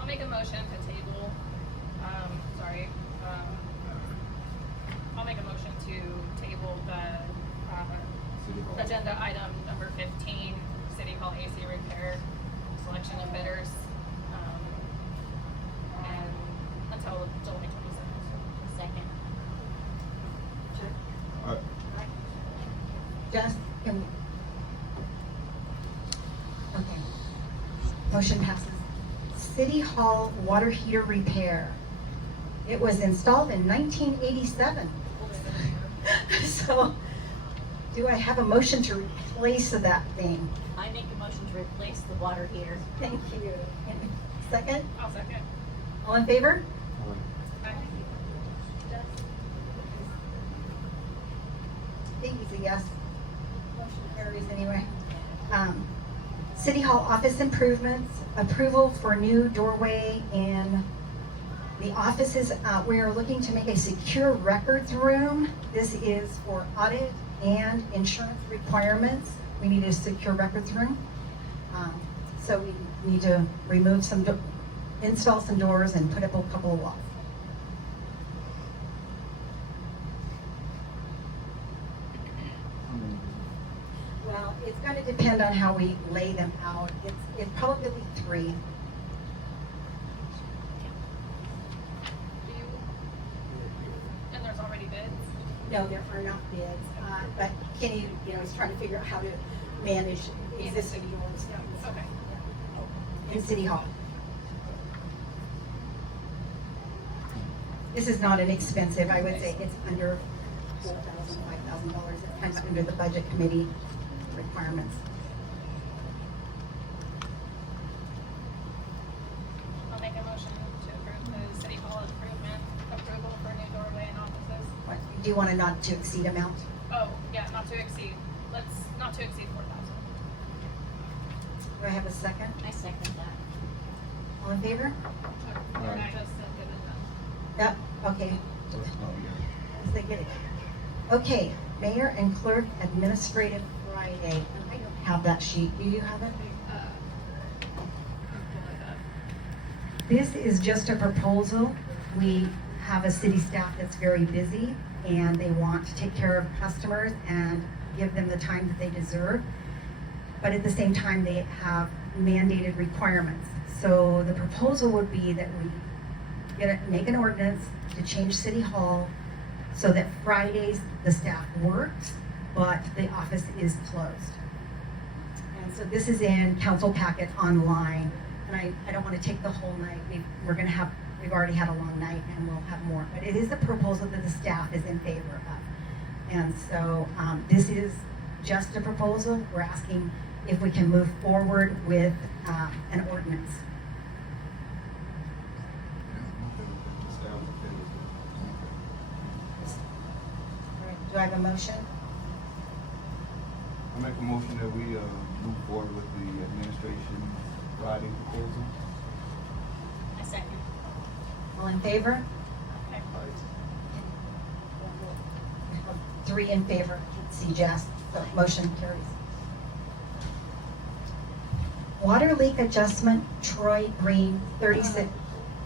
I'll make a motion to table, I'll make a motion to table the, City Hall. agenda item number 15, City Hall AC repair, selection of bidders, and until July 27th. Second. Jess, can we? Okay. Motion passes. City Hall water heater repair. It was installed in 1987. So, do I have a motion to replace that thing? I make a motion to replace the water heater. Thank you. Second? I'll second. All in favor? Aye. I think he's a yes. Motion carries anyway. City Hall office improvements, approval for new doorway in the offices. We are looking to make a secure records room. This is for audit and insurance requirements. We need a secure records room. So we need to remove install some doors and put up a couple of walls. Well, it's going to depend on how we lay them out. It's probably 3. And there's already bids? No, there are not bids, but Kenny, is trying to figure out how to manage existing doors Okay. in City Hall. This is not inexpensive. I would say it's under $4,000, $5,000. It's kind of under the budget committee requirements. I'll make a motion to approve the City Hall approval for new doorway and offices. Do you want a not to exceed amount? Oh, yeah, not to exceed 4,000. Do I have a second? I second that. All in favor? And I just said good enough. Yep, okay. Oh, yeah. As they get it. Okay, Mayor and Clerk Administrative Friday. I don't have that sheet. Do you have it? This is just a proposal. We have a city staff that's very busy and they want to take care of customers and give them the time that they deserve. But at the same time, they have mandated requirements. So the proposal would be that we make an ordinance to change City Hall so that Fridays the staff works, but the office is closed. And so this is in council packet online. and I don't want to take the whole night. We've already had a long night, and we'll have more. But it is a proposal that the staff is in favor of. And so this is just a proposal. We're asking if we can move forward with an ordinance. All right, do I have a motion? I make a motion that we move forward with the administration riding proposal. I second. All in favor? Okay. 3 in favor, see Jess, so motion carries. Water leak adjustment, Troy Green, 36,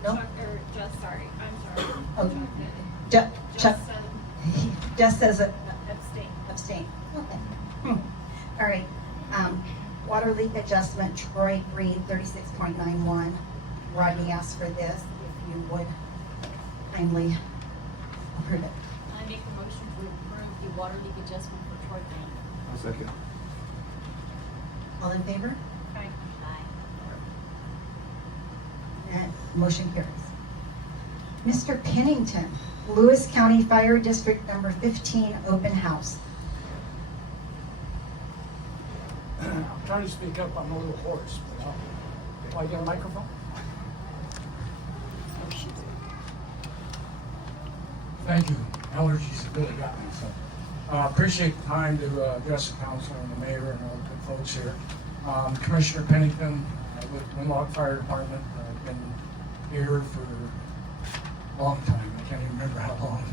no? Chuck, or just, sorry, I'm sorry. Oh, Chuck Chuck, said Jess says abstain. abstain, okay. All right, water leak adjustment, Troy Green, 36.91. Rodney asked for this, if you would kindly approve it. I make a motion to approve the water leak adjustment for Troy Green. I second. All in favor? Aye. And motion carries. Mr. Pennington, Lewis County Fire District number 15, open house. I'm trying to speak up, I'm a little hoarse, but do I get a microphone? Thank you. Allergies have really got me, so. Appreciate the time to address the council and the mayor and all the good folks here. Commissioner Pennington with Winlock Fire Department. I've been here for a long time. I can't even remember how long.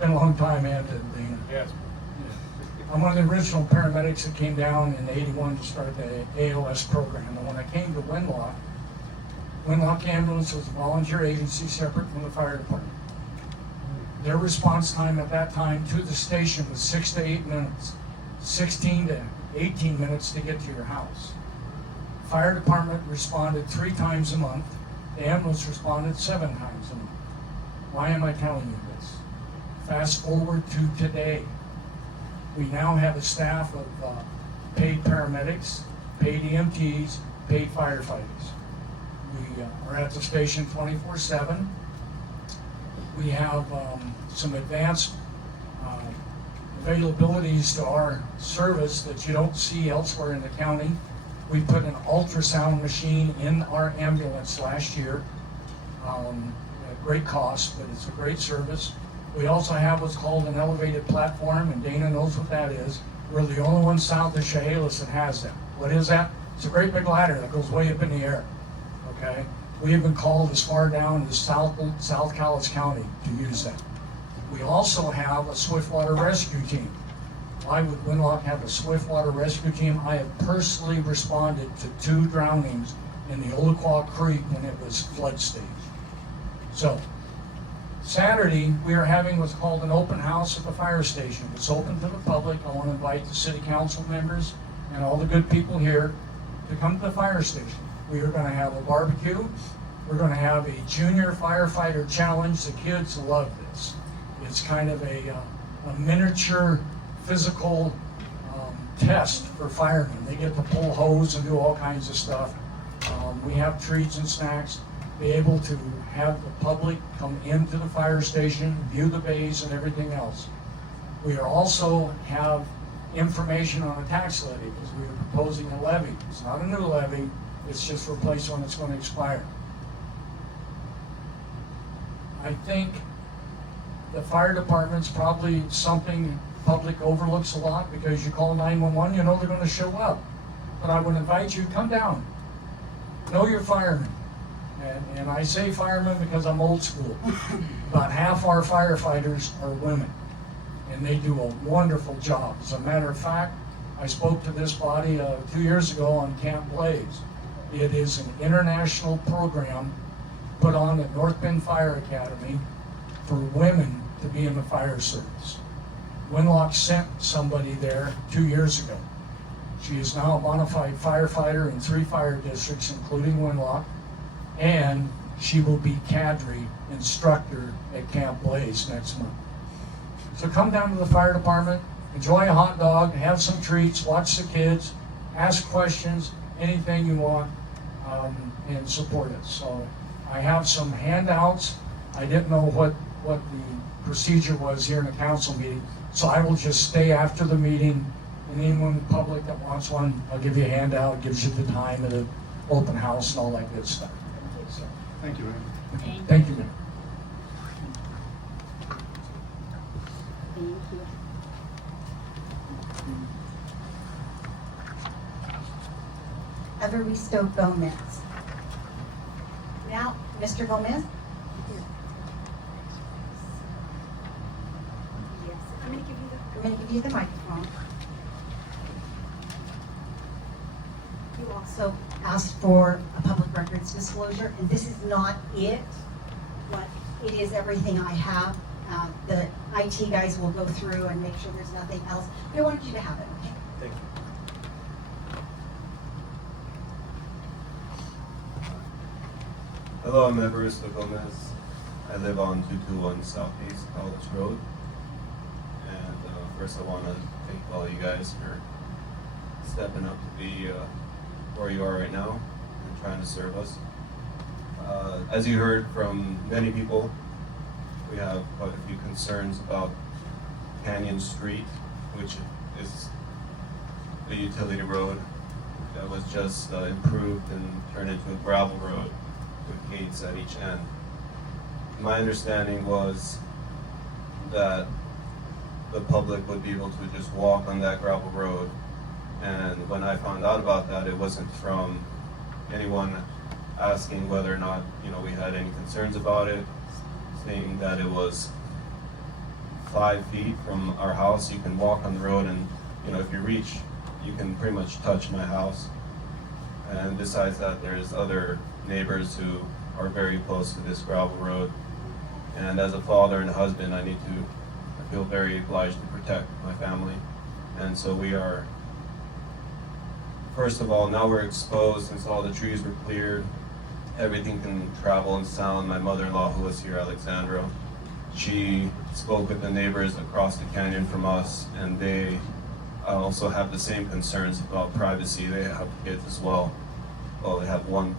Been a long time, and Yes. I'm one of the original paramedics that came down in '81 to start the ALS program. And when I came to Winlock Ambulance was a volunteer agency separate from the fire department. Their response time at that time to the station was 6 to 8 minutes, 16 to 18 minutes to get to your house. Fire department responded 3 times a month. The ambulance responded 7 times a month. Why am I telling you this? Fast forward to today. We now have a staff of paid paramedics, paid EMTs, paid firefighters. We are at the station 24/7. We have some advanced availabilities to our service that you don't see elsewhere in the county. We put an ultrasound machine in our ambulance last year. At great cost, but it's a great service. We also have what's called an elevated platform, and Dana knows what that is. We're the only one south of Chehalis that has that. What is that? It's a great big ladder that goes way up in the air. Okay? We have been called as far down as South Cowlitz County to use that. We also have a swiftwater rescue team. Why would Winlock have a swiftwater rescue team? I have personally responded to 2 drownings in the Oldquaw Creek when it was flood stage. So, Saturday, we are having what's called an open house at the fire station. It's open to the public. I want to invite the city council members and all the good people here to come to the fire station. We are going to have a barbecue. We're going to have a junior firefighter challenge. The kids love this. It's kind of a miniature physical test for firemen. They get to pull hose and do all kinds of stuff. We have treats and snacks. Be able to have the public come into the fire station, view the bays and everything else. We are also have information on a tax levy because we are proposing a levy. It's not a new levy. It's just replace one that's going to expire. I think the fire department's probably something public overlooks a lot because you call 911, you know they're going to show up. But I would invite you, come down. Know your firemen. And I say firemen because I'm old school. About half our firefighters are women. And they do a wonderful job. As a matter of fact, I spoke to this body 2 years ago on Camp Blaze. It is an international program put on at North Bend Fire Academy for women to be in the fire service. Winlock sent somebody there 2 years ago. She is now a bona fide firefighter in 3 fire districts, including Winlock, and she will be cadre instructor at Camp Blaze next month. So come down to the fire department, enjoy a hot dog, have some treats, watch the kids, ask questions, anything you want. and support it. So I have some handouts. I didn't know what the procedure was here in the council meeting, so I will just stay after the meeting, and anyone in the public that wants one, I'll give you a handout, gives you the time of the open house and all that good stuff. So, Thank you, man. thank you, Mayor. Thank you. Evaristo Gomez. Now, Mr. Gomez? Yes, I'm gonna give you I'm going to give you the microphone. You also asked for a public records disclosure, and this is not it, but it is everything I have. The IT guys will go through and make sure there's nothing else. I wanted you to have it, okay? Thank you. Hello, I'm Evaristo Gomez. I live on 221 Southeast College Road. And first I want to thank all you guys for stepping up to be where you are right now and trying to serve us. As you heard from many people, we have quite a few concerns about Canyon Street, which is a utility road that was just improved and turned into a gravel road with gates at each end. My understanding was that the public would be able to just walk on that gravel road, and when I found out about that, it wasn't from anyone asking whether or not we had any concerns about it, saying that it was 5 feet from our house. You can walk on the road, and if you reach, you can pretty much touch my house. And besides that, there's other neighbors who are very close to this gravel road. And as a father and a husband, I feel very obliged to protect my family. And so we are, first of all, now we're exposed since all the trees were cleared. Everything can travel and sound. My mother-in-law, who was here, Alexandra, she spoke with the neighbors across the canyon from us, and they also have the same concerns about privacy. They have kids as well. Well, they have one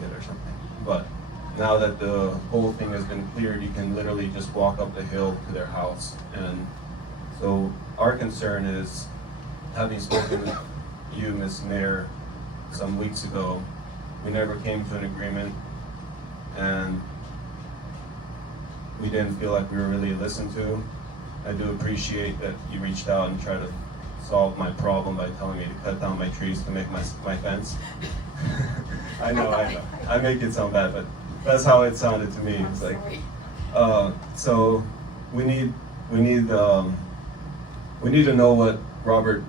kid or something. But now that the whole thing has been cleared, you can literally just walk up the hill to their house. And so our concern is, having spoken with you, Ms. Mayor, some weeks ago, we never came to an agreement, and we didn't feel like we were really listened to. I do appreciate that you reached out and tried to solve my problem by telling me to cut down my trees to make my fence. I know, I make it sound bad, but that's how it sounded to me. It's like, so we need to know what Robert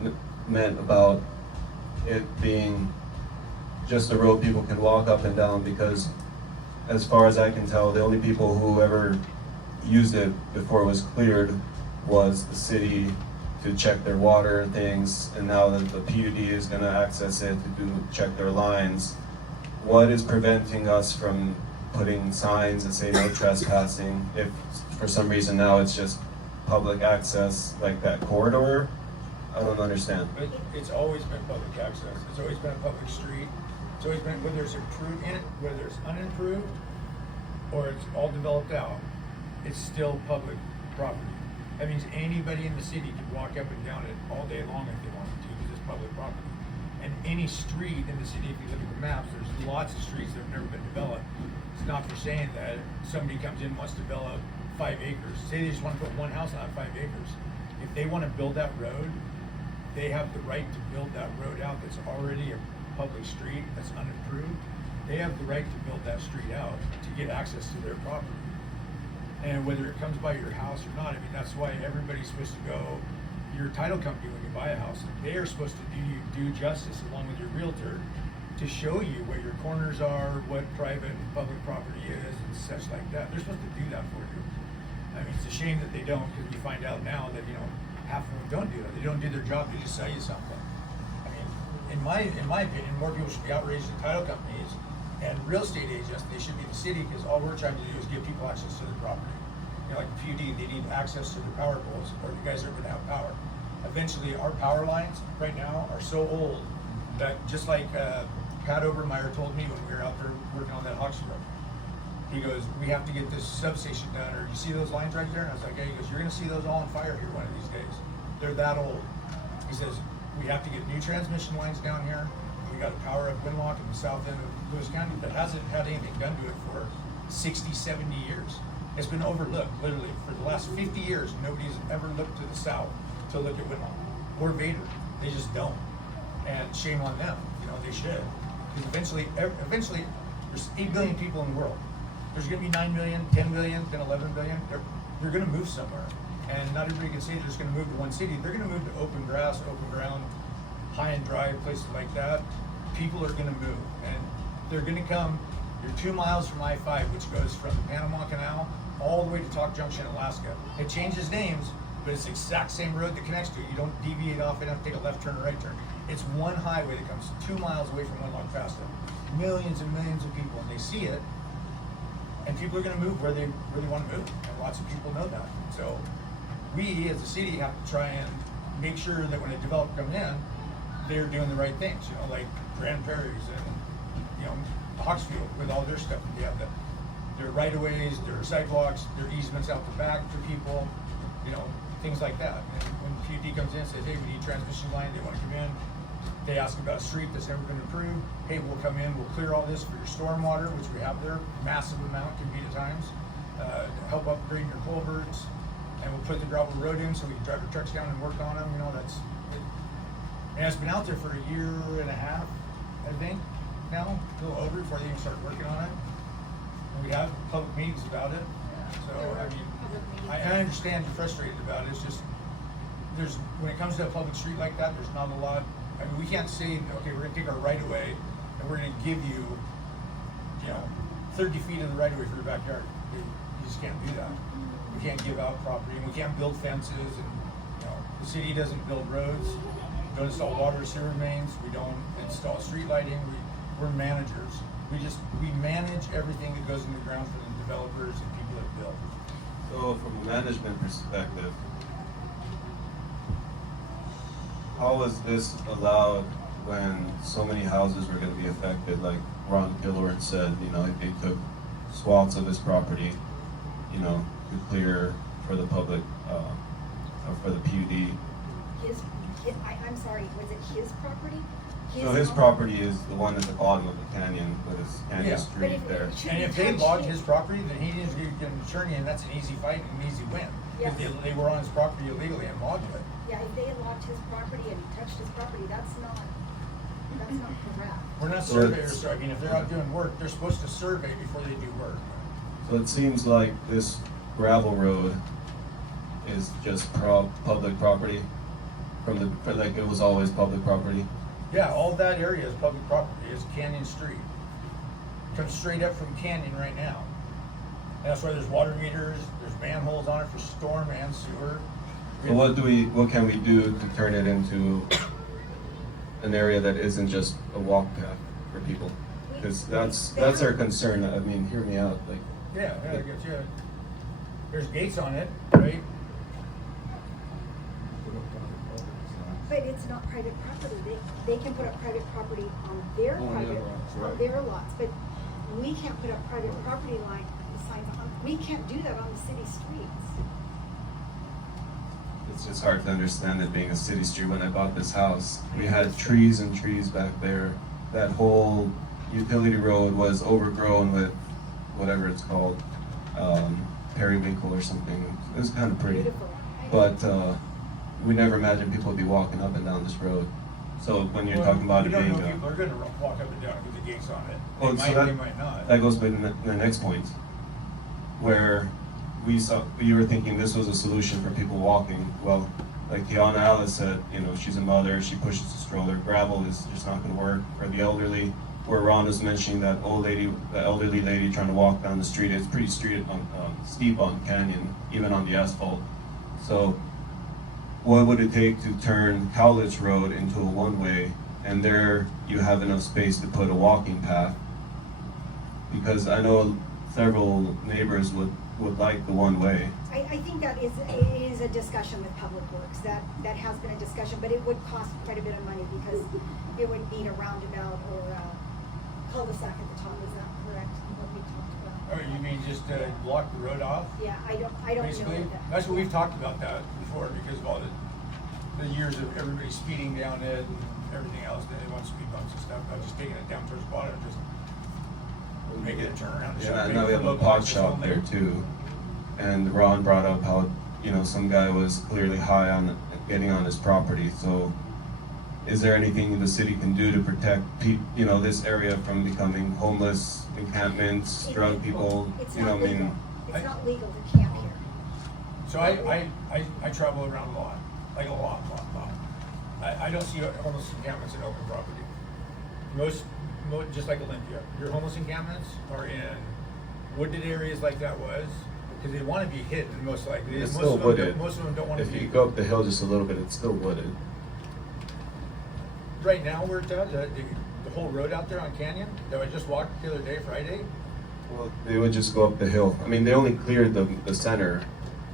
meant about it being just a road people can walk up and down, because as far as I can tell, the only people who ever used it before it was cleared was the city to check their water and things, and now that the PUD is going to access it to check their lines, what is preventing us from putting signs that say no trespassing if for some reason now it's just public access, like that corridor? I don't understand. It's always been public access. It's always been a public street. It's always been, whether it's improved in it, whether it's unimproved, or it's all developed out, it's still public property. That means anybody in the city can walk up and down it all day long if they wanted to, because it's public property. And any street in the city, if you look at the maps, there's lots of streets that have never been developed. It's not for saying that somebody comes in and wants to develop 5 acres. Say they just want to put one house on 5 acres. If they want to build that road, they have the right to build that road out that's already a public street that's unimproved. They have the right to build that street out to get access to their property. And whether it comes by your house or not, I mean, that's why everybody's supposed to go, your title company, when you buy a house, they are supposed to do you due justice along with your realtor to show you where your corners are, what private and public property is, and such like that. They're supposed to do that for you. I mean, it's a shame that they don't, because we find out now that, half of them don't do that. They don't do their job, they just sell you something. I mean, in my opinion, more people should be outraged than title companies and real estate agents. They should be the city, because all we're trying to do is give people access to their property. Like the PUD, they need access to their power poles, or you guys are going to have power. Eventually, our power lines right now are so old that just like Pat Obermeyer told me when we were out there working on that Hawks Road. He goes, we have to get this substation done, or you see those lines right there? And I was like, yeah, he goes, you're gonna see those all on fire here one of these days. They're that old. He says, we have to get new transmission lines down here. We got to power up Winlock in the south end of Lewis County that hasn't had anything done to it for 60, 70 years. It's been overlooked, literally. For the last 50 years, nobody's ever looked to the south to look at Winlock or Vader. They just don't. And shame on them. You know, they should. Because eventually, there's 8 billion people in the world. There's going to be 9 million, 10 million, then 11 billion. They're going to move somewhere. And not everybody can say they're just going to move to one city. They're going to move to open grass, open ground, high and dry, places like that. People are going to move. And they're going to come. You're 2 miles from I-5, which goes from the Panama Canal all the way to Talk Junction, Alaska. It changes names, but it's the exact same road that connects to it. You don't deviate off it and take a left turn or right turn. It's one highway that comes 2 miles away from Winlock Fast. Millions and millions of people, and they see it. And people are going to move where they really want to move, and lots of people know that. So we, as a city, have to try and make sure that when a developer comes in, they're doing the right things. You know, like Grand Prairie's and Hawksfield with all their stuff. They have their right-of-ways, their sidewalks, their easements out the back for people. You know, things like that. And when PUD comes in and says, hey, we need transmission line, they want to come in. They ask about a street that's never been approved. Hey, we'll come in, we'll clear all this for your stormwater, which we have there, massive amount can be at times. Help upgrade your culverts, and we'll put the gravel road in so we can drive our trucks down and work on them. You know, that's it. And it's been out there for a year and a half, I think, now, a little over before they even start working on it. And we have public meetings about it. So, I mean, I understand you're frustrated about it. It's just, when it comes to a public street like that, there's not a lot. I mean, we can't say, okay, we're gonna take our right of way and we're gonna give you, 30 feet of the right of way for your backyard. You just can't do that. We can't give out property, and we can't build fences, and the city doesn't build roads, we don't install water sewer mains, we don't install street lighting. We're managers. We manage everything that goes in the ground for the developers and people that build. So from a management perspective, how was this allowed when so many houses were going to be affected? Like Ron Gilroy said, they took swaths of his property, to clear for the public, for the PUD. I'm sorry, was it his property? So his property is the one at the bottom of the canyon with his canyon street there. And if they logged his property, then he needs to get an attorney, and that's an easy fight and an easy win. Yes. Because they were on his property illegally and logged it. Yeah, if they had logged his property and touched his property, that's not correct. We're not surveyors, so I mean, if they're out doing work, they're supposed to survey before they do work. So it seems like this gravel road is just public property like it was always public property. Yeah, all that area is public property. It's Canyon Street. Comes straight up from Canyon right now. And that's why there's water meters, there's manholes on it for storm and sewer. So what can we do to turn it into an area that isn't just a walk path for people? Because that's our concern. I mean, hear me out. Like, yeah, I get you. There's gates on it, right? But it's not private property. They can put up private property on their on their lots, but we can't put up private property signs on. We can't do that on the city streets. it's just hard to understand it being a city street. When I bought this house, we had trees and trees back there. That whole utility road was overgrown with whatever it's called, periwinkle or something. It was kind of pretty. Beautiful. But we never imagined people would be walking up and down this road. So when you're talking about it being people are going to walk up and down with the gates on it. Well, They might, they might not. That goes to the next point, where you were thinking this was a solution for people walking. Well, like Tiana Alice said, she's a mother, she pushes a stroller. Gravel is just not going to work for the elderly. Where Ron was mentioning that the elderly lady trying to walk down the street, it's pretty steep on Canyon, even on the asphalt. So what would it take to turn Cowlitz Road into a one-way, and there you have enough space to put a walking path? Because I know several neighbors would like the one-way. I think that is a discussion with Public Works. That has been a discussion, but it would cost quite a bit of money because it would need a roundabout or cul-de-sac at the top, is that correct, what we talked about? Or you mean just block the road off? Yeah, I don't Basically, know that. that's what we've talked about that before, because of all the years of everybody speeding down it and everything else, they want speed bumps and stuff, not just taking it down towards the bottom, just making it turn around. Yeah, I know we have a pot shop there too, and Ron brought up how, you know, some guy was clearly high on getting on his property, so is there anything the city can do to protect you know, this area from becoming homeless encampments, drug people, It's you know, not I mean, legal. It's not legal to camp here. So I travel around a lot, like a lot. I don't see homeless encampments in open property. Most, just like Olympia, your homeless encampments are in wooded areas like that was, because they want to be hidden most likely. it's Most still of them wooded. most of them don't want to If be. you go up the hill just a little bit, it's still wooded. Right now where it's at, the whole road out there on Canyon, that I just walked the other day, Friday, Well, they would just go up the hill. I mean, they only cleared the center.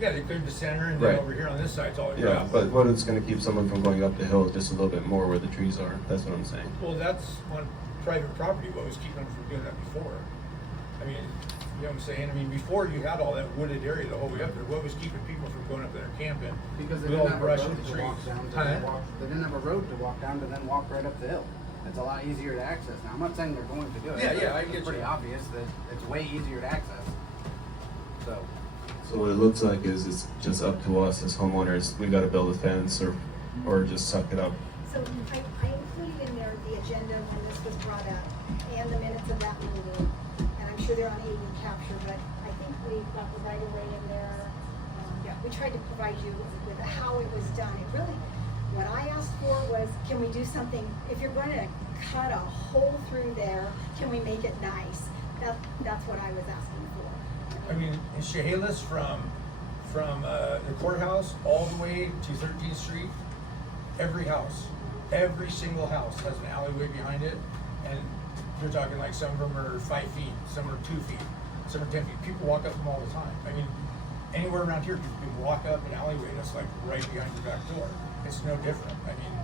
yeah, they cleared the center and Right. then over here on this side, it's all Yeah, gravel. but what is going to keep someone from going up the hill just a little bit more where the trees are? That's what I'm saying. Well, that's on private property, what was keeping them from doing that before? I mean, you know what I'm saying? I mean, before you had all that wooded area the whole way up there, what was keeping people from going up there camping? Because they With didn't all have the a brush road and the to trees. walk down to Huh? then walk, they didn't have a road to walk down to then walk right up the hill. It's a lot easier to access now. I'm not saying they're going to do it. Yeah, but yeah, I it's get pretty you. obvious that it's way easier to access. So, So what it looks like is it's just up to us as homeowners. We got to build a fence or just suck it up. So I included in there the agenda when this was brought up and the minutes of that meeting. And I'm sure they're unable to capture, but I think we got the right of way in there. Yeah, we tried to provide you with how it was done. It really, what I asked for was, can we do something, if you're going to cut a hole through there, can we make it nice? That's what I was asking for. I mean, in Chehalis from the courthouse all the way to 13th Street, every single house has an alleyway behind it, and you're talking like some of them are 5 feet, some are 2 feet, some are 10 feet. People walk up them all the time. I mean, anywhere around here, people can walk up an alleyway that's like right behind your back door. It's no different. I mean,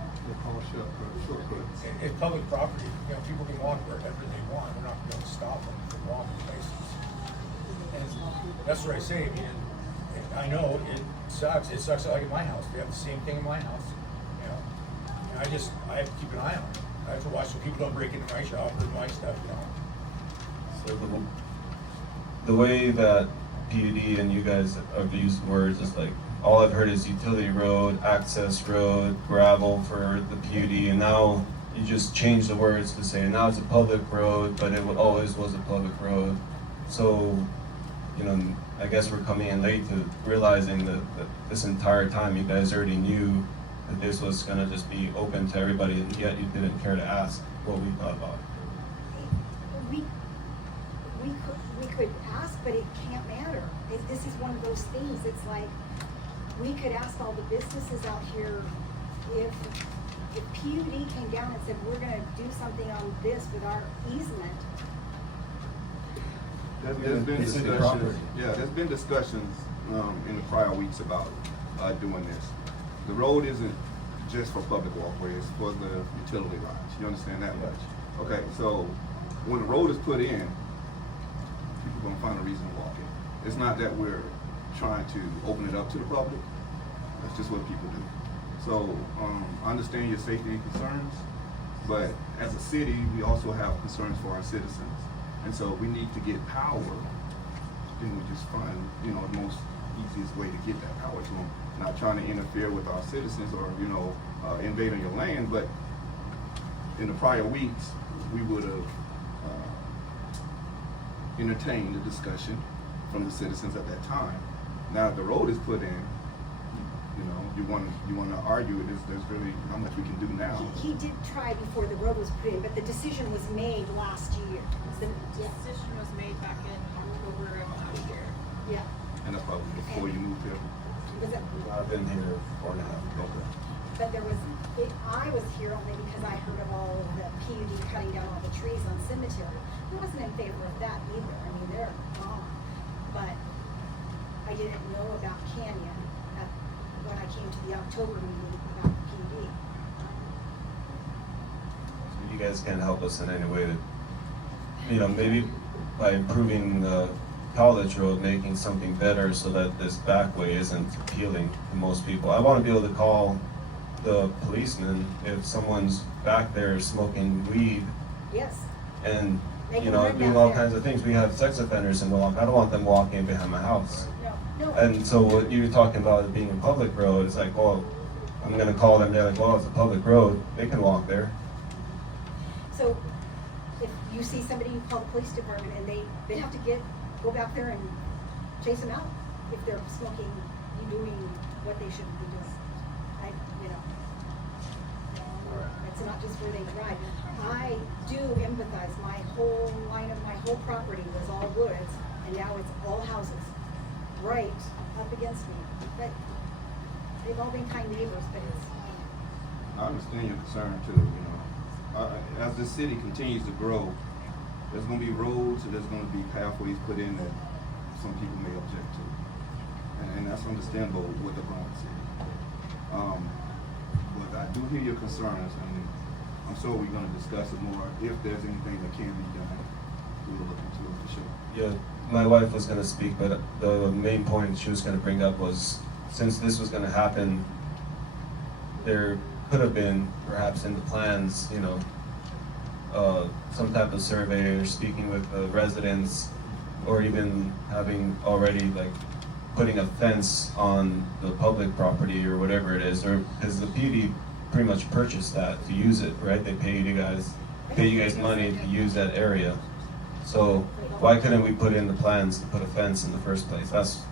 it's public property. You know, people can walk wherever they want. We're not going to stop them from walking places. And that's what I say. I mean, I know it sucks. It sucks like in my house. We have the same thing in my house. You know, and I have to keep an eye on it. I have to watch so people don't break into my shop or my stuff. You know. So the way that PUD and you guys have used words is like, all I've heard is utility road, access road, gravel for the PUD, and now you just change the words to say now it's a public road, but it always was a public road. So, you know, I guess we're coming in late to realizing that this entire time you guys already knew that this was gonna just be open to everybody, and yet you didn't care to ask what we thought about it. We could ask, but it can't matter. This is one of those things. It's like, we could ask all the businesses out here if PUD came down and said, we're gonna do something on this with our easement. There's been discussions. Yeah, there's been discussions in the prior weeks about doing this. The road isn't just for public walkways, it's for the utility lines. You understand that much? Okay, so when the road is put in, people are gonna find a reason to walk it. It's not that we're trying to open it up to the public. That's just what people do. So I understand your safety concerns, but as a city, we also have concerns for our citizens. And so we need to get power, then we just find, you know, the most easiest way to get that power to them. Not trying to interfere with our citizens or, you know, invade on your land, but in the prior weeks, we would have entertained the discussion from the citizens at that time. Now that the road is put in, you know, you want to argue it. There's really not much we can do now. He did try before the road was put in, but the decision was made last year. The decision was made back in October of last year. Yeah. And that's probably before you moved here. Was it? I've been here 4.5 years. But there was, I was here only because I heard of all of the PUD cutting down all the trees on cemetery. I wasn't in favor of that either. I mean, they're gone. But I didn't know about Canyon when I came to the October meeting about the PUD. So you guys can't help us in any way to maybe by improving the College Road, making something better so that this back way isn't appealing to most people. I want to be able to call the policeman if someone's back there smoking weed Yes. and, They you can know, run doing back all there. kinds of things. We have sex offenders in Winlock. I don't want them walking behind my house. No. And so what you were talking about it being a public road, it's like, well, I'm gonna call them, they're like, well, it's a public road, they can walk there. So if you see somebody, you call the police department and they have to go back there and chase them out if they're smoking, doing what they shouldn't be doing. It's not just where they drive. I do empathize. My whole line of my whole property was all woods and now it's all houses right up against me. But they've all been kind neighbors, but it's, I understand your concern too, as the city continues to grow, there's gonna be roads, and there's gonna be pathways put in that some people may object to. And that's understandable with the growing city. But I do hear your concerns, and I'm sure we're gonna discuss it more. If there's anything that can be done, we will look into it for sure. Yeah, my wife was gonna speak, but the main point she was gonna bring up was, since this was gonna happen, there could have been, perhaps in the plans, some type of survey or speaking with the residents, or even having already putting a fence on the public property or whatever it is, or because the PD pretty much purchased that to use it, right? They pay you guys money to use that area. So why couldn't we put in the plans to put a fence in the first place? That's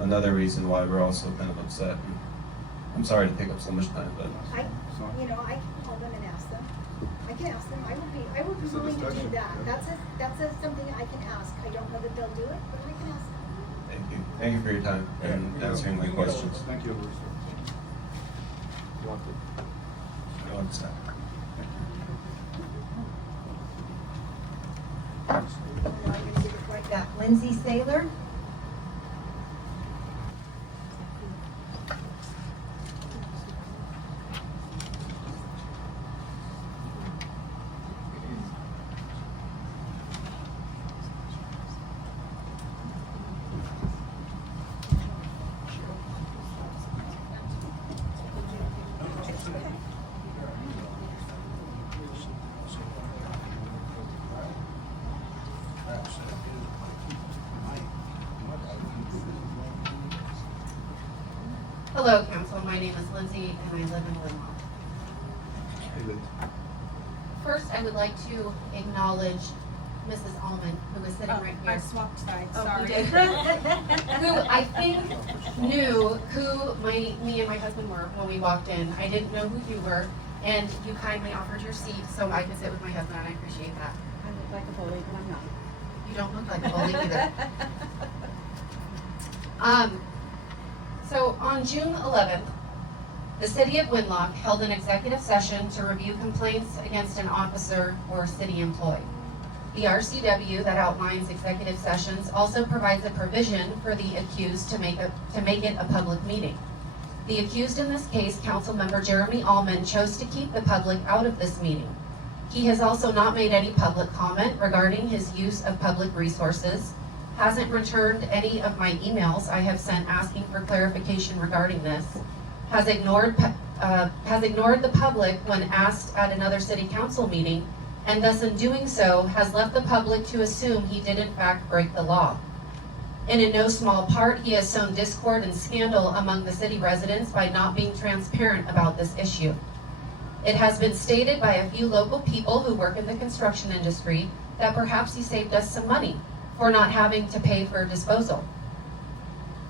another reason why we're also kind of upset. I'm sorry to take up so much time, but I can call them and ask them. I can ask them. I would be willing to do that. That's something I can ask. I don't know that they'll do it, but I can ask them. thank you for your time and answering my questions. Thank you. No, it's not. Got Lindsay Saylor. Hello, Council. My name is Lindsay, and I live in Winlock. First, I would like to acknowledge Mrs. Allman, who is sitting right here. I swapped sides, Oh, sorry. you did? Who I think knew who me and my husband were when we walked in. I didn't know who you were, and you kindly offered your seat so I could sit with my husband, and I appreciate that. I look like a bully, but I'm not. You don't look like a bully either. So on June 11th, the City of Winlock held an executive session to review complaints against an officer or city employee. The RCW that outlines executive sessions also provides a provision for the accused to make it a public meeting. The accused in this case, Councilmember Jeremy Allman, chose to keep the public out of this meeting. He has also not made any public comment regarding his use of public resources, hasn't returned any of my emails I have sent asking for clarification regarding this, has ignored the public when asked at another city council meeting, and thus in doing so has left the public to assume he did in fact break the law. And in no small part, he has sown discord and scandal among the city residents by not being transparent about this issue. It has been stated by a few local people who work in the construction industry that perhaps he saved us some money for not having to pay for disposal.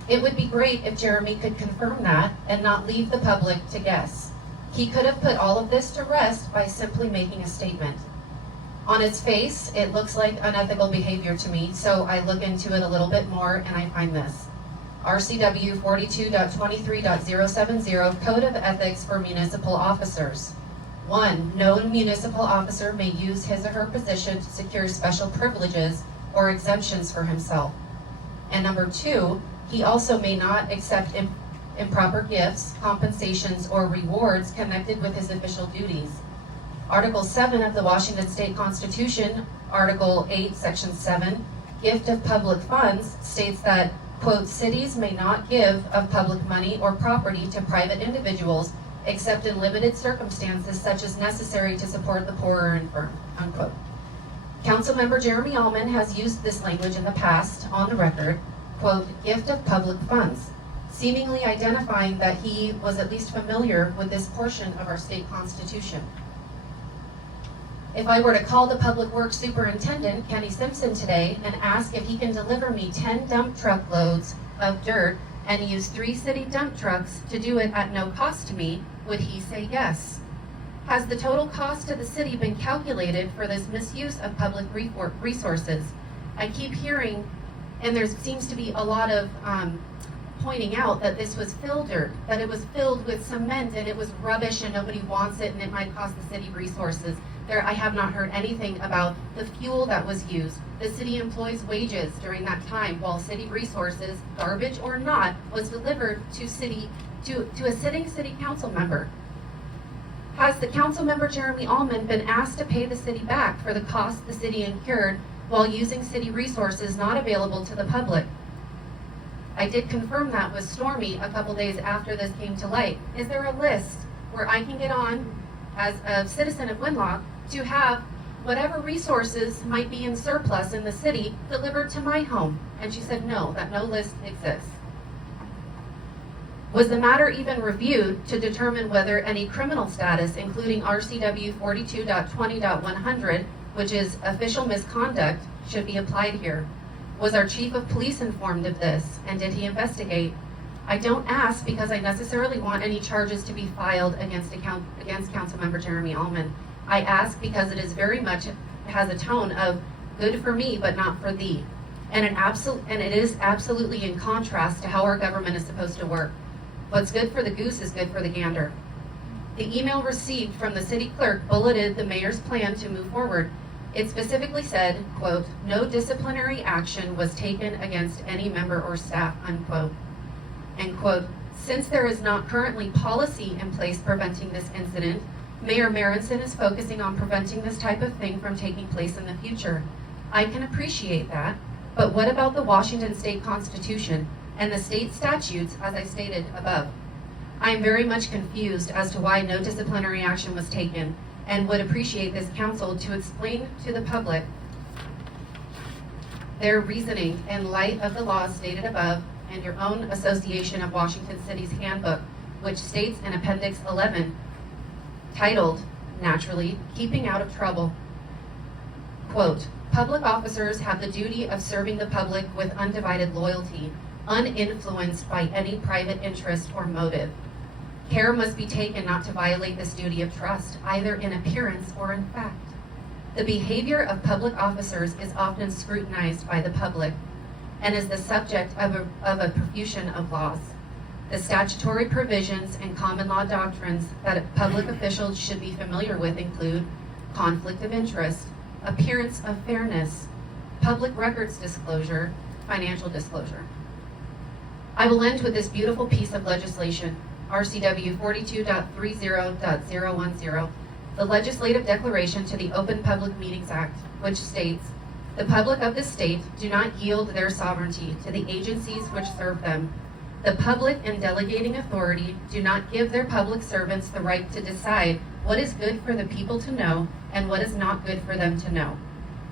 It would be great if Jeremy could confirm that and not leave the public to guess. He could have put all of this to rest by simply making a statement. On its face, it looks like unethical behavior to me, so I look into it a little bit more and I find this. RCW 42.23.070 Code of Ethics for Municipal Officers. 1. No municipal officer may use his or her position to secure special privileges or exemptions for himself. And number 2, he also may not accept improper gifts, compensations, or rewards connected with his official duties. Article 7 of the Washington State Constitution, Article 8, Section 7, gift of public funds, states that, quote, cities may not give of public money or property to private individuals except in limited circumstances such as necessary to support the poor or infirm, unquote. Councilmember Jeremy Allman has used this language in the past on the record, quote, gift of public funds, seemingly identifying that he was at least familiar with this portion of our state constitution. If I were to call the Public Works Superintendent, Kenny Simpson, today and ask if he can deliver me 10 dump truck loads of dirt and use 3 city dump trucks to do it at no cost to me, would he say yes? Has the total cost to the city been calculated for this misuse of public resources? I keep hearing, and there seems to be a lot of pointing out that this was fill dirt, that it was filled with cement and it was rubbish and nobody wants it and it might cost the city resources. I have not heard anything about the fuel that was used, the city employees' wages during that time while city resources, garbage or not, was delivered to a sitting city council member. Has the council member Jeremy Allman been asked to pay the city back for the costs the city incurred while using city resources not available to the public? I did confirm that with Stormy a couple days after this came to light. Is there a list where I can get on as a citizen of Winlock to have whatever resources might be in surplus in the city delivered to my home? And she said no, that no list exists. Was the matter even reviewed to determine whether any criminal status, including RCW 42.20.100, which is official misconduct, should be applied here? Was our chief of police informed of this, and did he investigate? I don't ask because I necessarily want any charges to be filed against Councilmember Jeremy Allman. I ask because it is very much has a tone of good for me but not for thee, and it is absolutely in contrast to how our government is supposed to work. What's good for the goose is good for the gander. The email received from the city clerk bulleted the mayor's plan to move forward. It specifically said, quote, no disciplinary action was taken against any member or staff, unquote. And quote, since there is not currently policy in place preventing this incident, Mayor Marenson is focusing on preventing this type of thing from taking place in the future. I can appreciate that, but what about the Washington State Constitution and the state statutes as I stated above? I am very much confused as to why no disciplinary action was taken and would appreciate this council to explain to the public their reasoning in light of the laws stated above and your own Association of Washington Cities handbook, which states in Appendix 11, titled, naturally, Keeping Out of Trouble. Quote, public officers have the duty of serving the public with undivided loyalty, uninfluenced by any private interest or motive. Care must be taken not to violate this duty of trust, either in appearance or in fact. The behavior of public officers is often scrutinized by the public and is the subject of a profusion of laws. The statutory provisions and common law doctrines that public officials should be familiar with include conflict of interest, appearance of fairness, public records disclosure, financial disclosure. I will end with this beautiful piece of legislation, RCW 42.30.010, the Legislative Declaration to the Open Public Meetings Act, which states, the public of the state do not yield their sovereignty to the agencies which serve them. The public in delegating authority do not give their public servants the right to decide what is good for the people to know and what is not good for them to know.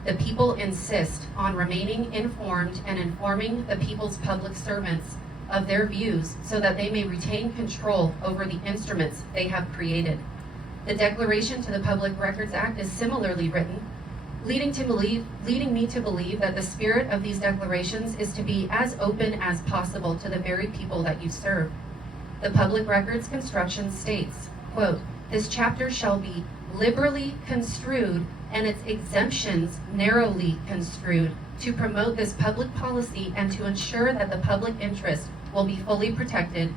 The people insist on remaining informed and informing the people's public servants of their views so that they may retain control over the instruments they have created. The Declaration to the Public Records Act is similarly written, leading me to believe that the spirit of these declarations is to be as open as possible to the very people that you serve. The Public Records Construction states, quote, this chapter shall be liberally construed and its exemptions narrowly construed to promote this public policy and to ensure that the public interest will be fully protected.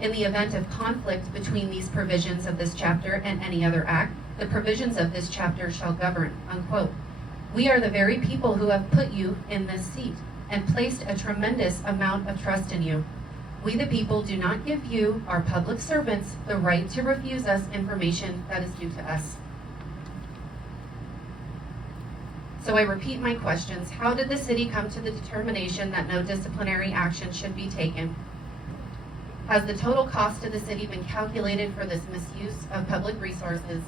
In the event of conflict between these provisions of this chapter and any other act, the provisions of this chapter shall govern, unquote. We are the very people who have put you in this seat and placed a tremendous amount of trust in you. We the people do not give you, our public servants, the right to refuse us information that is due to us. So I repeat my questions. How did the city come to the determination that no disciplinary action should be taken? Has the total cost to the city been calculated for this misuse of public resources?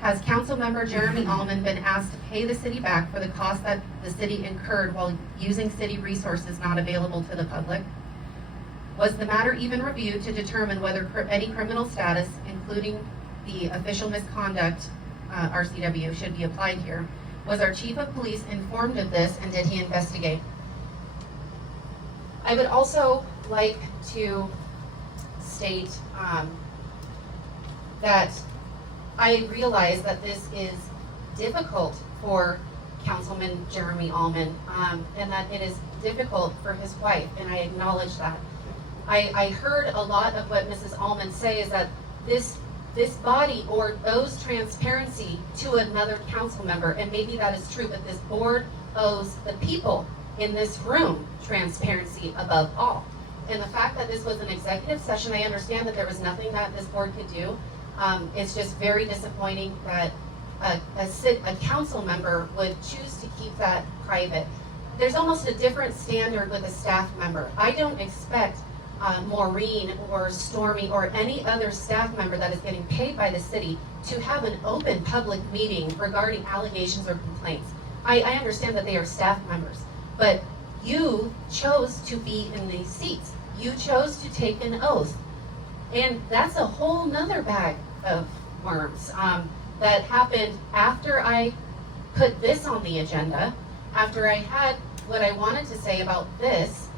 Has Councilmember Jeremy Allman been asked to pay the city back for the cost that the city incurred while using city resources not available to the public? Was the matter even reviewed to determine whether any criminal status, including the official misconduct RCW, should be applied here? Was our chief of police informed of this, and did he investigate? I would also like to state that I realize that this is difficult for Councilman Jeremy Allman, and that it is difficult for his wife, and I acknowledge that. I heard a lot of what Mrs. Allman say is that this body owes transparency to another council member, and maybe that is true, but this board owes the people in this room transparency above all. And the fact that this was an executive session, I understand that there was nothing that this board could do. It's just very disappointing that a council member would choose to keep that private. There's almost a different standard with a staff member. I don't expect Maureen or Stormy or any other staff member that is getting paid by the city to have an open public meeting regarding allegations or complaints. I understand that they are staff members, but you chose to be in these seats. You chose to take an oath. And that's a whole nother bag of worms that happened after I put this on the agenda, after I had what I wanted to say about this.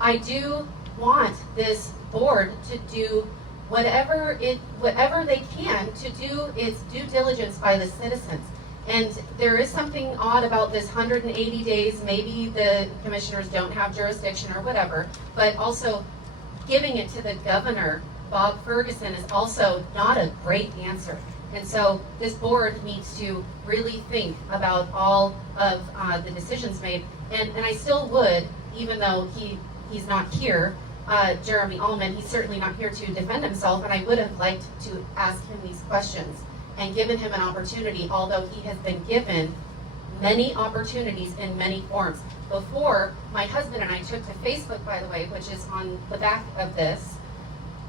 I do want this board to do whatever they can to do its due diligence by the citizens. And there is something odd about this 180 days. Maybe the commissioners don't have jurisdiction or whatever, but also giving it to the governor, Bob Ferguson, is also not a great answer. And so this board needs to really think about all of the decisions made. And I still would, even though he's not here, Jeremy Allman, he's certainly not here to defend himself, and I would have liked to ask him these questions and given him an opportunity, although he has been given many opportunities in many forms. Before, my husband and I took to Facebook, by the way, which is on the back of this,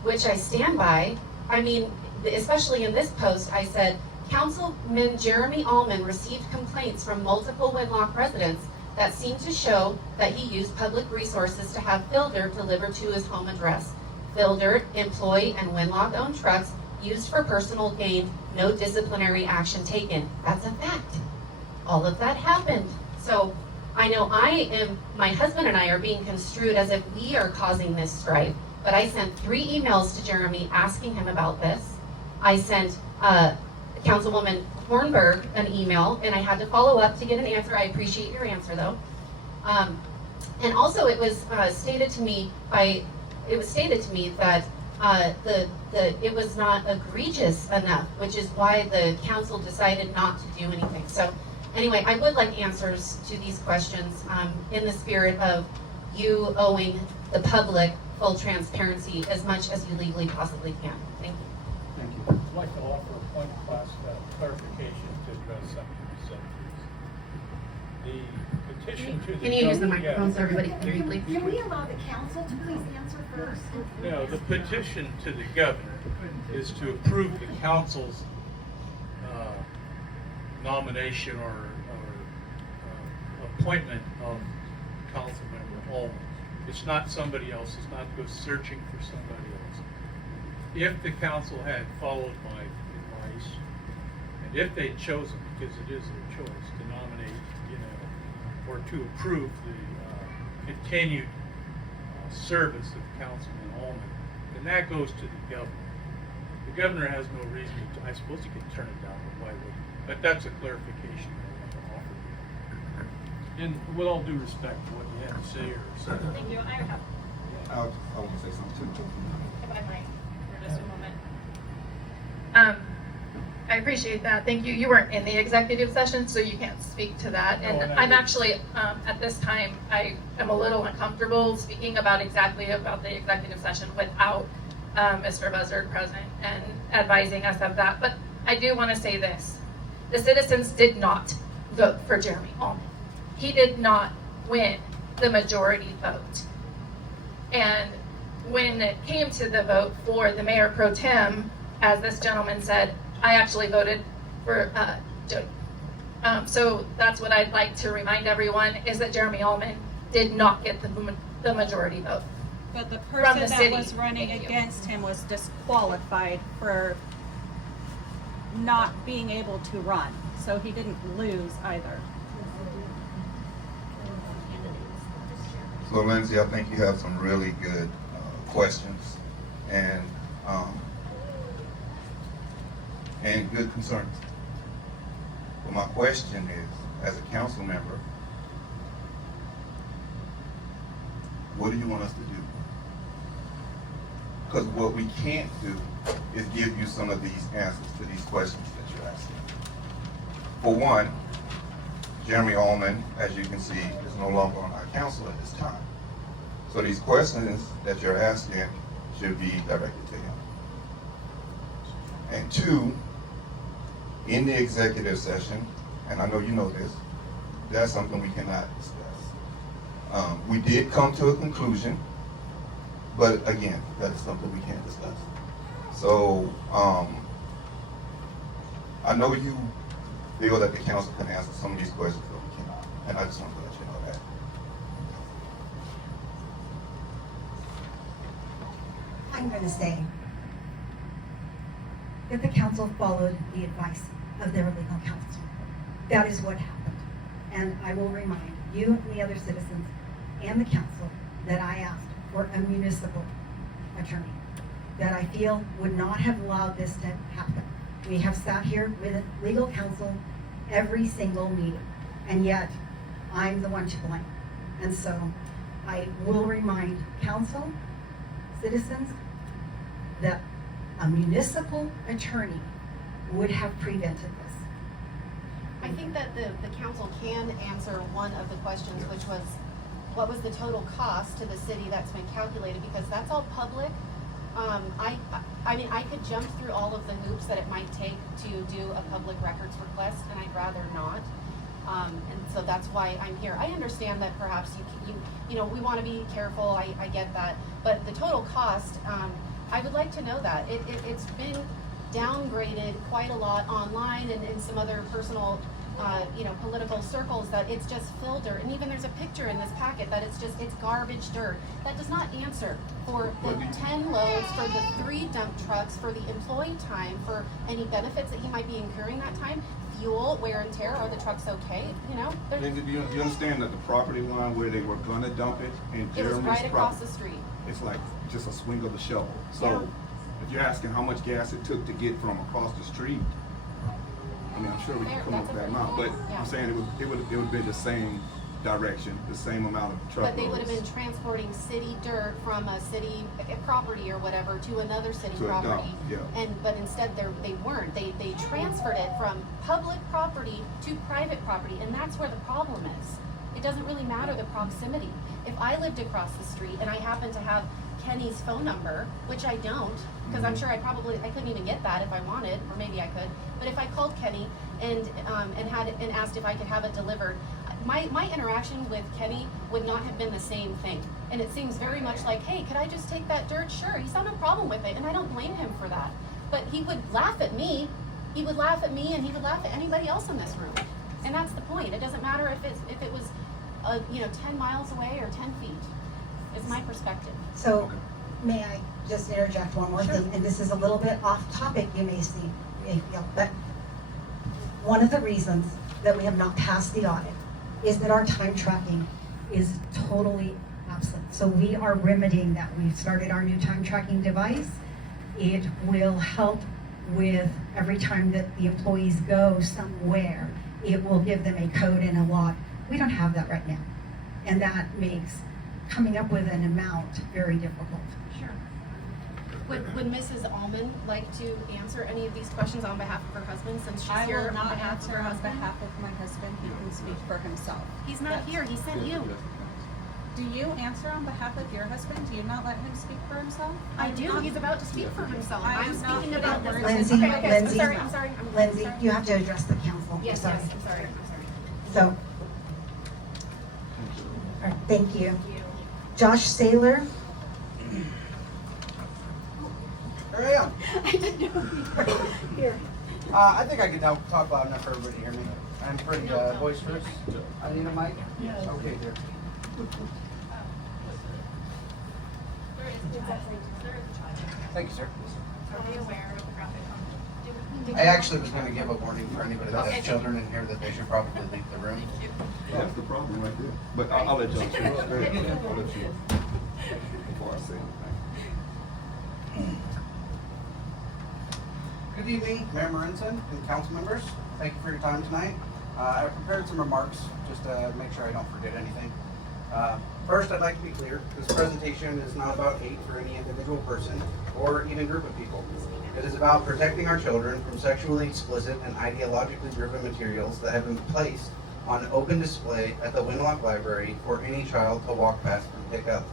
which I stand by. I mean, especially in this post, I said, Councilman Jeremy Allman received complaints from multiple Winlock residents that seemed to show that he used public resources to have Filder delivered to his home address. Filder, employee, and Winlock-owned trucks used for personal gain, no disciplinary action taken. That's a fact. All of that happened. So I know my husband and I are being construed as if we are causing this strife, but I sent 3 emails to Jeremy asking him about this. I sent Councilwoman Hornberg an email, and I had to follow up to get an answer. I appreciate your answer, though. And also, it was stated to me that it was not egregious enough, which is why the council decided not to do anything. So anyway, I would like answers to these questions in the spirit of you owing the public full transparency as much as you legally possibly can. Thank you. Thank you. I'd like to offer a point of class clarification to address something you said, please. The petition to the Can you use the microphone so everybody can hear you, please? Can we allow the council to please answer first? No, the petition to the governor is to approve the council's nomination or appointment of Councilmember Allman. It's not somebody else. It's not go searching for somebody else. If the council had followed my advice, and if they'd chosen, because it is their choice, to nominate, or to approve the continued service of Councilman Allman, then that goes to the governor. The governor has no reason to, I suppose he could turn it down, but why would he? But that's a clarification I want to offer you. And with all due respect to what you had to say or say. Thank you. I want to say something too. If I might, for just a moment. I appreciate that. Thank you. You weren't in the executive session, so you can't speak to that. And I'm actually, at this time, I am a little uncomfortable speaking about the executive session without Mr. Buzzard present and advising us of that. But I do want to say this. The citizens did not vote for Jeremy Allman. He did not win the majority vote. And when it came to the vote for the mayor pro tem, as this gentleman said, I actually voted for Jody. So that's what I'd like to remind everyone, is that Jeremy Allman did not get the majority vote. But the From person the that city. was running Thank you. against him was disqualified for not being able to run. So he didn't lose either. So Lindsay, I think you have some really good questions and good concerns. But my question is, as a council member, what do you want us to do? Because what we can't do is give you some of these answers to these questions that you're asking. For one, Jeremy Allman, as you can see, is no longer on our council at this time. So these questions that you're asking should be directed to him. And two, in the executive session, and I know you know this, that's something we cannot discuss. We did come to a conclusion, but again, that is something we can't discuss. So I know you feel that the council can answer some of these questions, but we cannot. And I just want to let you know that. I'm going to say that the council followed the advice of their legal counsel. That is what happened. And I will remind you and the other citizens and the council that I asked for a municipal attorney that I feel would not have allowed this to happen. We have sat here with legal counsel every single meeting, and yet I'm the one to blame. And so I will remind council, citizens, that a municipal attorney would have prevented this. I think that the council can answer one of the questions, which was, what was the total cost to the city that's been calculated, because that's all public. I mean, I could jump through all of the hoops that it might take to do a public records request, and I'd rather not. And so that's why I'm here. I understand that perhaps you know, we want to be careful. I get that, but the total cost, I would like to know that. It's been downgraded quite a lot online and in some other personal, you know, political circles, that it's just fill dirt. And even there's a picture in this packet that it's garbage dirt. That does not answer for the 10 loads, for the 3 dump trucks, for the employee time, for any benefits that he might be incurring that time, fuel, wear and tear. Are the trucks okay? You know? You understand that the property line where they were gonna dump it in It was Jeremy's right across property, the street. it's like just a swing of the shovel. So Yeah. if you're asking how much gas it took to get from across the street, I mean, I'm sure we can come up with that amount, but Yeah. I'm saying it would have been the same direction, the same amount of truckloads. But they would have been transporting city dirt from a city property or whatever to another city To a dump, property. yeah. But instead they weren't. They transferred it from public property to private property, and that's where the problem is. It doesn't really matter the proximity. If I lived across the street and I happened to have Kenny's phone number, which I don't, because I'm sure I couldn't even get that if I wanted, or maybe I could. But if I called Kenny and asked if I could have it delivered, my interaction with Kenny would not have been the same thing. And it seems very much like, hey, could I just take that dirt? Sure, he's got no problem with it, and I don't blame him for that. But he would laugh at me. He would laugh at me, and he would laugh at anybody else in this room. And that's the point. It doesn't matter if it was 10 miles away or 10 feet. Is my perspective. So, may I just interject one more thing? And this is a little bit off topic, you may feel, but one of the reasons that we have not passed the audit is that our time tracking is totally absent. So we are remedying that. We've started our new time tracking device. It will help with every time that the employees go somewhere, it will give them a code and a log. We don't have that right now. And that makes coming up with an amount very difficult. Sure. Would Mrs. Allman like to answer any of these questions on behalf of her husband, since she's I here will on not behalf of answer her on husband? behalf of my husband. He can speak for himself. He's not here. He sent you. Do you answer on behalf of your husband? Do you not let him speak for himself? I do. He's about to speak for himself. I I'm am not speaking putting about this. words Lindsay, Okay, Lindsay, I'm sorry. Lindsay, you have to address the council. Yes, I'm yes, sorry. I'm sorry. So, all right, thank you. Josh Saylor. Here I am. I didn't know you were here. I think I can talk loud enough for everybody to hear me. I'm pretty boisterous. I need a mic? Okay, dear. Thank you, sir. Are we aware of the graphic comment? I actually was going to give a warning for anybody that has children in here that they should probably leave the room. That's the problem right there. But I'll let John finish. Go ahead. I'll let you before I say anything. Good evening, Mayor Marinson and council members. Thank you for your time tonight. I prepared some remarks just to make sure I don't forget anything. First, I'd like to be clear, this presentation is not about hate for any individual person or even group of people. It is about protecting our children from sexually explicit and ideologically driven materials that have been placed on open display at the Winlock Library for any child to walk past and pick up.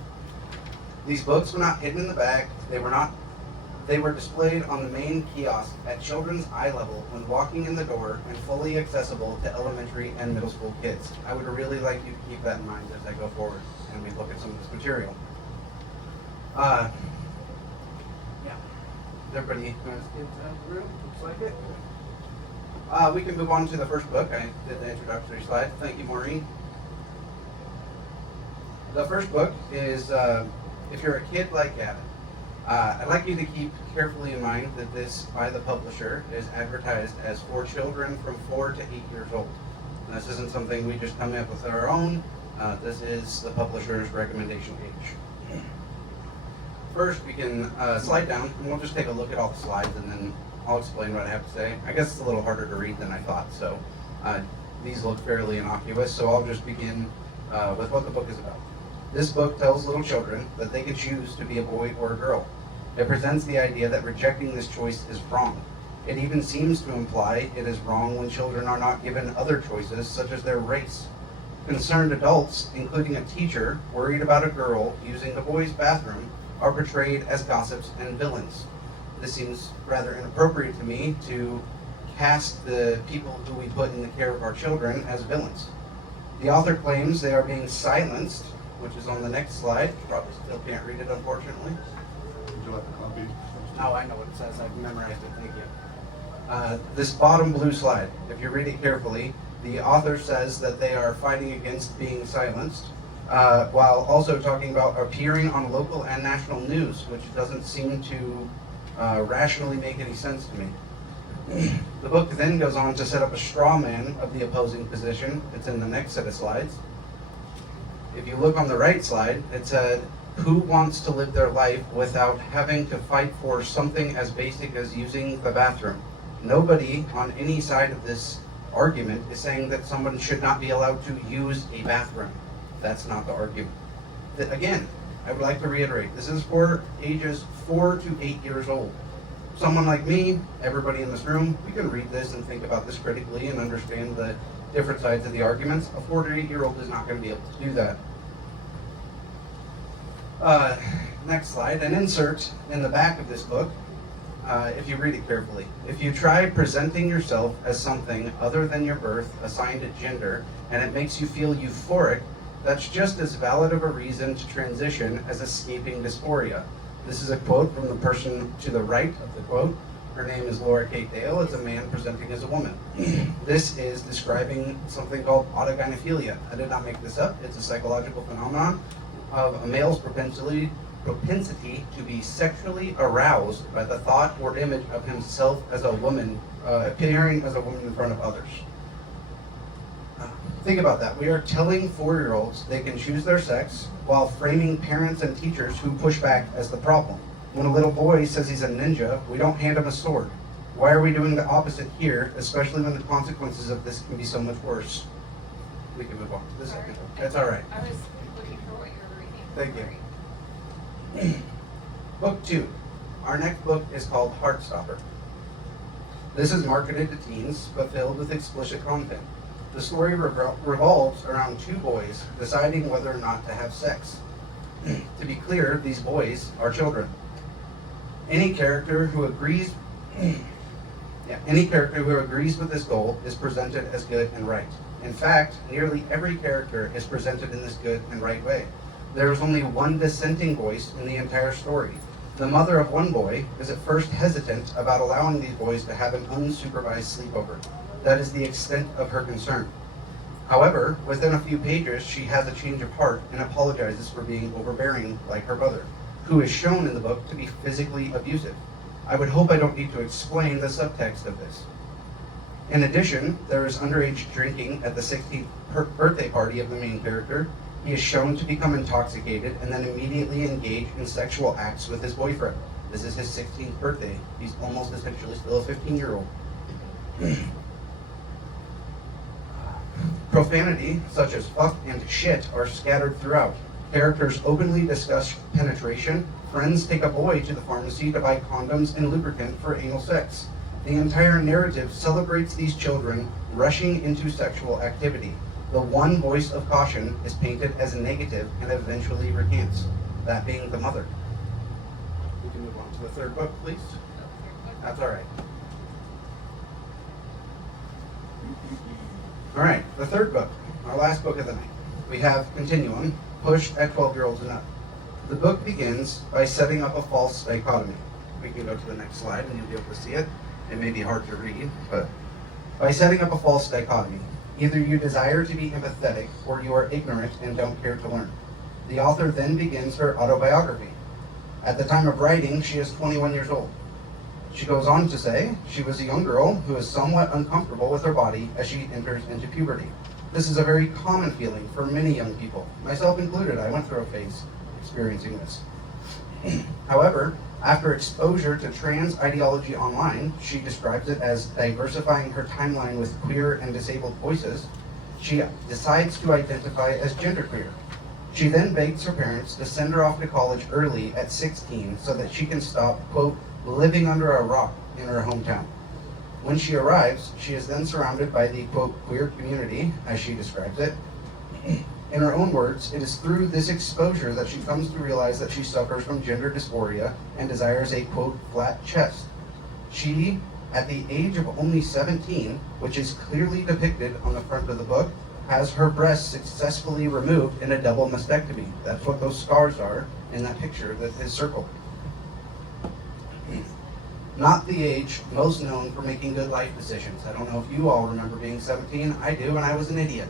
These books were not hidden in the bag. They were displayed on the main kiosk at children's eye level when walking in the door and fully accessible to elementary and middle school kids. I would really like you to keep that in mind as I go forward and we look at some of this material. Yeah. Everybody has kids out of the room? Looks like it. We can move on to the first book. I did the introductory slide. Thank you, Maureen. The first book is If You're a Kid Like Gavin. I'd like you to keep carefully in mind that this, by the publisher, is advertised as for children from 4 to 8 years old. And this isn't something we just come up with our own. This is the publisher's recommendation page. First, we can slide down, and we'll just take a look at all the slides, and then I'll explain what I have to say. I guess it's a little harder to read than I thought, so these look fairly innocuous, so I'll just begin with what the book is about. This book tells little children that they can choose to be a boy or a girl. It presents the idea that rejecting this choice is wrong. It even seems to imply it is wrong when children are not given other choices, such as their race. Concerned adults, including a teacher worried about a girl using the boys' bathroom, are portrayed as gossips and villains. This seems rather inappropriate to me to cast the people who we put in the care of our children as villains. The author claims they are being silenced, which is on the next slide. Probably still can't read it, unfortunately. Would you like a copy? No, I know what it says. I've memorized it. Thank you. This bottom blue slide, if you read it carefully, the author says that they are fighting against being silenced, while also talking about appearing on local and national news, which doesn't seem to rationally make any sense to me. The book then goes on to set up a straw man of the opposing position. It's in the next set of slides. If you look on the right slide, it said, who wants to live their life without having to fight for something as basic as using the bathroom? Nobody on any side of this argument is saying that someone should not be allowed to use a bathroom. That's not the argument. Again, I would like to reiterate, this is for ages 4 to 8 years old. Someone like me, everybody in this room, we can read this and think about this critically and understand the different sides of the arguments. A 4 to 8 year old is not going to be able to do that. Next slide, an insert in the back of this book, if you read it carefully. If you try presenting yourself as something other than your birth, assigned at gender, and it makes you feel euphoric, that's just as valid of a reason to transition as escaping dysphoria. This is a quote from the person to the right of the quote. Her name is Laura Kate Dale. It's a man presenting as a woman. This is describing something called autogynephilia. I did not make this up. It's a psychological phenomenon of a male's propensity to be sexually aroused by the thought or image of himself as a woman, appearing as a woman in front of others. Think about that. We are telling 4-year-olds they can choose their sex while framing parents and teachers who push back as the problem. When a little boy says he's a ninja, we don't hand him a sword. Why are we doing the opposite here, especially when the consequences of this can be so much worse? We can move on to the second book. That's all right. I was looking for what you were reading. Thank you. Book 2. Our next book is called Heartstopper. This is marketed to teens, but filled with explicit content. The story revolves around 2 boys deciding whether or not to have sex. To be clear, these boys are children. Any character who agrees Any character who agrees with this goal is presented as good and right. In fact, nearly every character is presented in this good and right way. There is only one dissenting voice in the entire story. The mother of one boy is at first hesitant about allowing these boys to have an unsupervised sleepover. That is the extent of her concern. However, within a few pages, she has a change of heart and apologizes for being overbearing like her mother, who is shown in the book to be physically abusive. I would hope I don't need to explain the subtext of this. In addition, there is underage drinking at the 16th birthday party of the main character. He is shown to become intoxicated and then immediately engage in sexual acts with his boyfriend. This is his 16th birthday. He's almost essentially still a 15-year-old. Profanity, such as fuck and shit, are scattered throughout. Characters openly discuss penetration. Friends take a boy to the pharmacy to buy condoms and lubricant for anal sex. The entire narrative celebrates these children rushing into sexual activity. The one voice of caution is painted as negative and eventually recants, that being the mother. We can move on to the third book, please. That's all right. All right, the third book, our last book of the night. We have Continuum, Push at 12-Year-Olds and Up. The book begins by setting up a false dichotomy. We can go to the next slide and you'll be able to see it. It may be hard to read, but by setting up a false dichotomy, either you desire to be empathetic or you are ignorant and don't care to learn. The author then begins her autobiography. At the time of writing, she is 21 years old. She goes on to say she was a young girl who is somewhat uncomfortable with her body as she enters into puberty. This is a very common feeling for many young people, myself included. I went through a phase experiencing this. However, after exposure to trans ideology online, she describes it as diversifying her timeline with queer and disabled voices. She decides to identify as genderqueer. She then begs her parents to send her off to college early at 16 so that she can stop, quote, living under a rock in her hometown. When she arrives, she is then surrounded by the, quote, queer community, as she describes it. In her own words, it is through this exposure that she comes to realize that she suffers from gender dysphoria and desires a, quote, flat chest. She, at the age of only 17, which is clearly depicted on the front of the book, has her breasts successfully removed in a double mastectomy. That's what those scars are in that picture that is circled. Not the age most known for making good life decisions. I don't know if you all remember being 17. I do, and I was an idiot.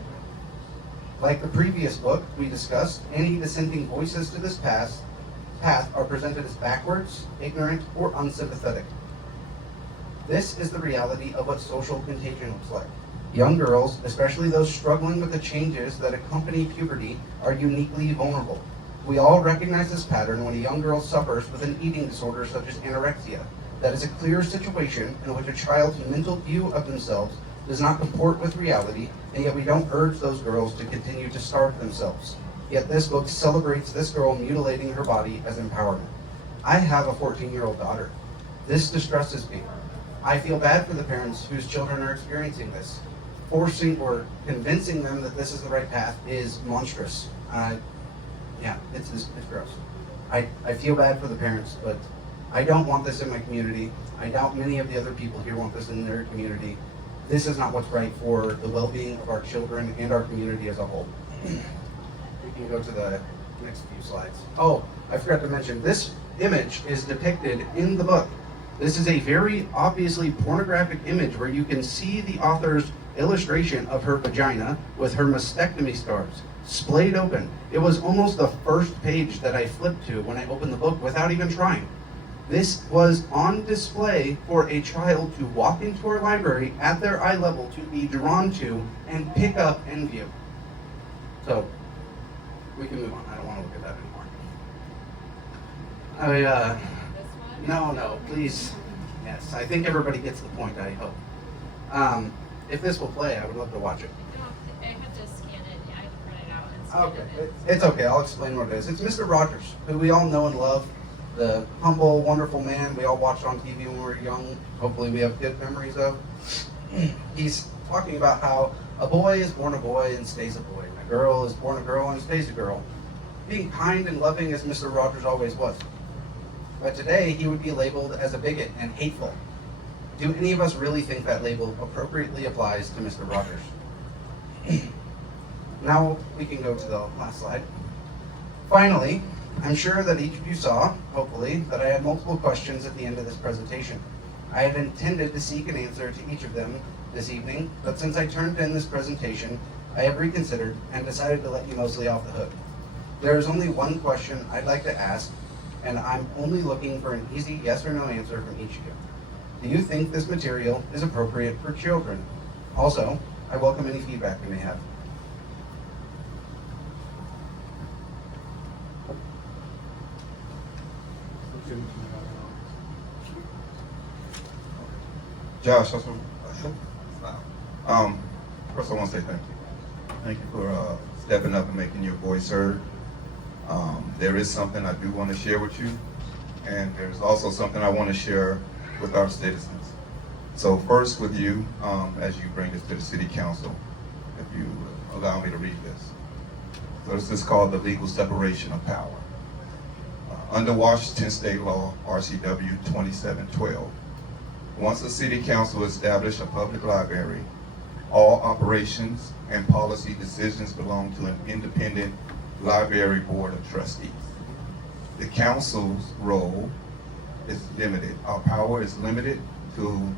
Like the previous book we discussed, any dissenting voices to this path are presented as backwards, ignorant, or unsympathetic. This is the reality of what social contagion looks like. Young girls, especially those struggling with the changes that accompany puberty, are uniquely vulnerable. We all recognize this pattern when a young girl suffers with an eating disorder such as anorexia. That is a clear situation in which a child's mental view of themselves does not comport with reality, and yet we don't urge those girls to continue to starve themselves. Yet this book celebrates this girl mutilating her body as empowerment. I have a 14-year-old daughter. This distresses me. I feel bad for the parents whose children are experiencing this. Forcing or convincing them that this is the right path is monstrous. It's gross. I feel bad for the parents, but I don't want this in my community. I doubt many of the other people here want this in their community. This is not what's right for the well-being of our children and our community as a whole. We can go to the next few slides. Oh, I forgot to mention, this image is depicted in the book. This is a very obviously pornographic image where you can see the author's illustration of her vagina with her mastectomy scars splayed open. It was almost the first page that I flipped to when I opened the book without even trying. This was on display for a child to walk into our library at their eye level to be drawn to and pick up and view. So, we can move on. I don't want to look at that anymore. No, please. Yes, I think everybody gets the point, I hope. If this will play, I would love to watch it. I have to scan it. I have to print it out and scan Okay, it. it's okay. I'll explain what it is. It's Mr. Rogers, who we all know and love. The humble, wonderful man we all watched on TV when we were young. Hopefully we have good memories of. He's talking about how a boy is born a boy and stays a boy. A girl is born a girl and stays a girl. Being kind and loving as Mr. Rogers always was. But today he would be labeled as a bigot and hateful. Do any of us really think that label appropriately applies to Mr. Rogers? Now we can go to the last slide. Finally, I'm sure that each of you saw, hopefully, that I had multiple questions at the end of this presentation. I had intended to seek an answer to each of them this evening, but since I turned in this presentation, I have reconsidered and decided to let you mostly off the hook. There is only one question I'd like to ask, and I'm only looking for an easy yes or no answer from each of you. Do you think this material is appropriate for children? Also, I welcome any feedback you may have. Josh, first I want to say thank you. Thank you for stepping up and making your voice heard. There is something I do want to share with you, and there's also something I want to share with our citizens. So first with you, as you bring this to the City Council, if you allow me to read this. So this is called the legal separation of power. Under Washington State Law, RCW 2712, once a City Council establishes a public library, all operations and policy decisions belong to an independent library board of trustees. The council's role is limited. Our power is limited to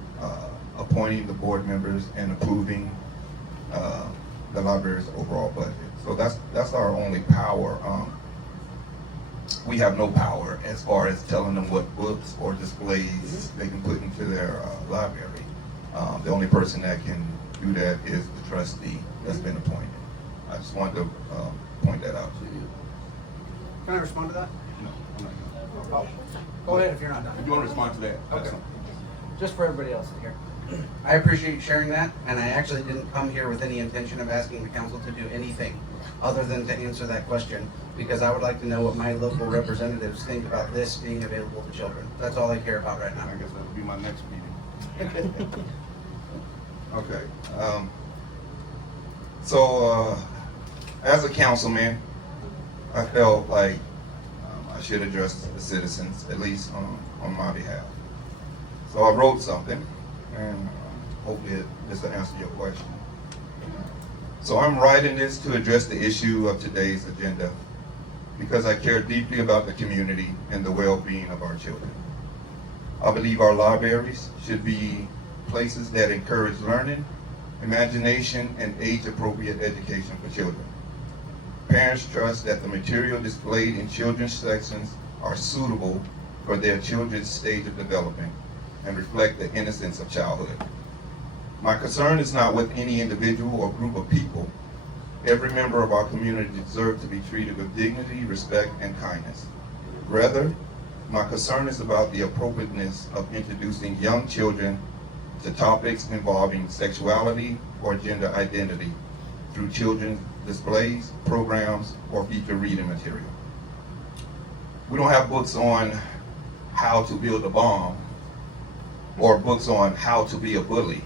appointing the board members and approving the library's overall budget. So that's our only power. We have no power as far as telling them what books or displays they can put into their library. The only person that can do that is the trustee that's been appointed. I just wanted to point that out to you. Can I respond to that? No, I'm not gonna. Go ahead if you're not done. If you want to respond to that, that's Okay. something. Just for everybody else in here. I appreciate you sharing that, and I actually didn't come here with any intention of asking the council to do anything other than to answer that question, because I would like to know what my local representatives think about this being available to children. That's all I care about right now. I guess that'll be my next meeting. Okay. So, as a councilman, I felt like I should address the citizens, at least on my behalf. So I wrote something, and hopefully this will answer your question. So I'm writing this to address the issue of today's agenda because I care deeply about the community and the well-being of our children. I believe our libraries should be places that encourage learning, imagination, and age-appropriate education for children. Parents trust that the material displayed in children's sections are suitable for their children's stage of development and reflect the innocence of childhood. My concern is not with any individual or group of people. Every member of our community deserves to be treated with dignity, respect, and kindness. Rather, my concern is about the appropriateness of introducing young children to topics involving sexuality or gender identity through children's displays, programs, or feature reading material. We don't have books on how to build a bomb or books on how to be a bully.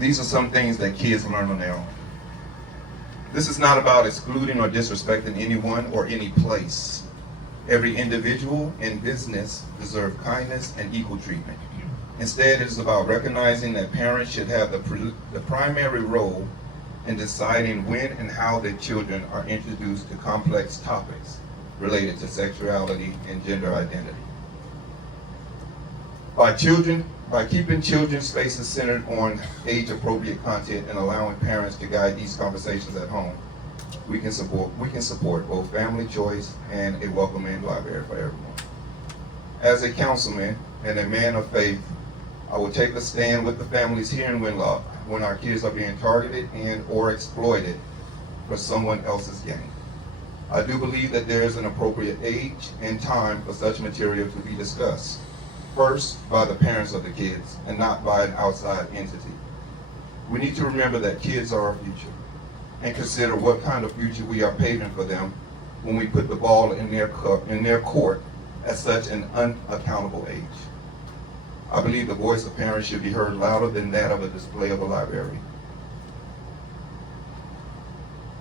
These are some things that kids learn on their own. This is not about excluding or disrespecting anyone or any place. Every individual and business deserve kindness and equal treatment. Instead, it is about recognizing that parents should have the primary role in deciding when and how their children are introduced to complex topics related to sexuality and gender identity. By keeping children's spaces centered on age-appropriate content and allowing parents to guide these conversations at home, we can support both family choice and a welcoming library for everyone. As a councilman and a man of faith, I will take a stand with the families here in Winlock when our kids are being targeted and or exploited for someone else's gain. I do believe that there is an appropriate age and time for such material to be discussed. First, by the parents of the kids and not by an outside entity. We need to remember that kids are our future and consider what kind of future we are paving for them when we put the ball in their court at such an unaccountable age. I believe the voice of parents should be heard louder than that of a display of a library.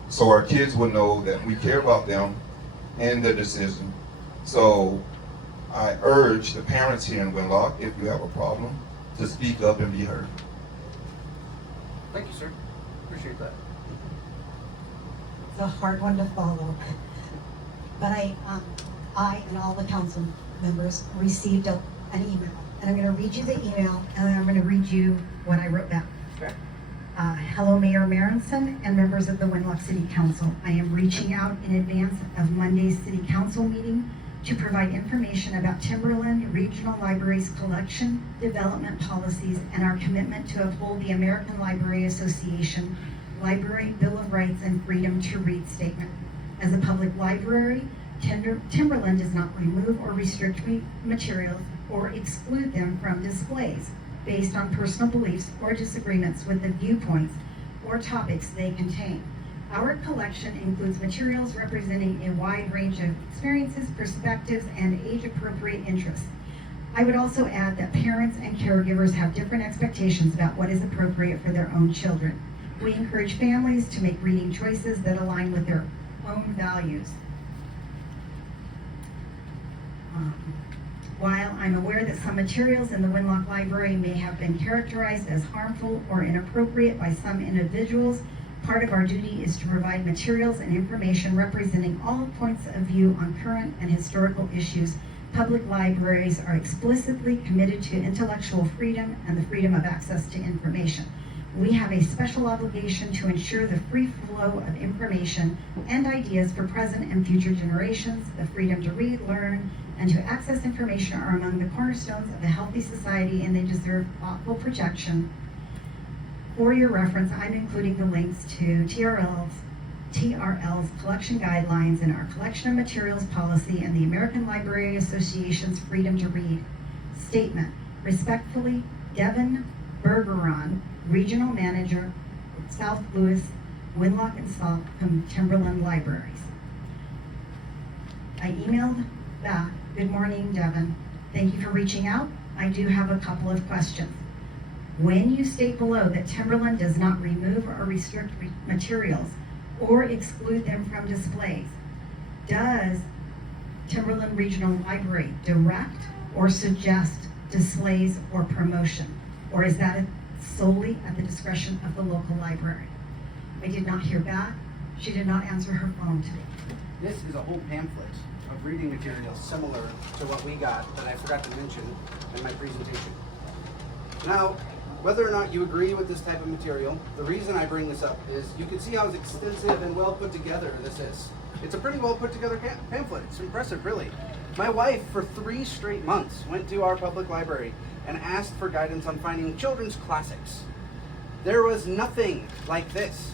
So our kids will know that we care about them and their decision. So I urge the parents here in Winlock, if you have a problem, to speak up and be heard. Thank you, sir. Appreciate that. It's a hard one to follow. But I and all the council members received an email. And I'm going to read you the email, and then I'm going to read you what I wrote back. Hello, Mayor Marenson and members of the Winlock City Council. I am reaching out in advance of Monday's City Council meeting to provide information about Timberland Regional Library's collection development policies and our commitment to uphold the American Library Association Library Bill of Rights and Freedom to Read statement. As a public library, Timberland does not remove or restrict materials or exclude them from displays based on personal beliefs or disagreements with the viewpoints or topics they contain. Our collection includes materials representing a wide range of experiences, perspectives, and age-appropriate interests. I would also add that parents and caregivers have different expectations about what is appropriate for their own children. We encourage families to make reading choices that align with their own values. While I'm aware that some materials in the Winlock Library may have been characterized as harmful or inappropriate by some individuals, part of our duty is to provide materials and information representing all points of view on current and historical issues. Public libraries are explicitly committed to intellectual freedom and the freedom of access to information. We have a special obligation to ensure the free flow of information and ideas for present and future generations. The freedom to read, learn, and to access information are among the cornerstones of a healthy society, and they deserve thoughtful protection. For your reference, I'm including the links to TRL's collection guidelines and our collection of materials policy and the American Library Association's Freedom to Read statement. Respectfully, Devin Bergeron, Regional Manager, South Louis, Winlock and Salt from Timberland Libraries. I emailed back, good morning, Devin. Thank you for reaching out. I do have a couple of questions. When you state below that Timberland does not remove or restrict materials or exclude them from displays, does Timberland Regional Library direct or suggest displays or promotion? Or is that solely at the discretion of the local library? I did not hear back. She did not answer her phone today. This is a whole pamphlet of reading materials similar to what we got that I forgot to mention in my presentation. Now, whether or not you agree with this type of material, the reason I bring this up is you can see how extensive and well put together this is. It's a pretty well put together pamphlet. It's impressive, really. My wife, for 3 straight months, went to our public library and asked for guidance on finding children's classics. There was nothing like this.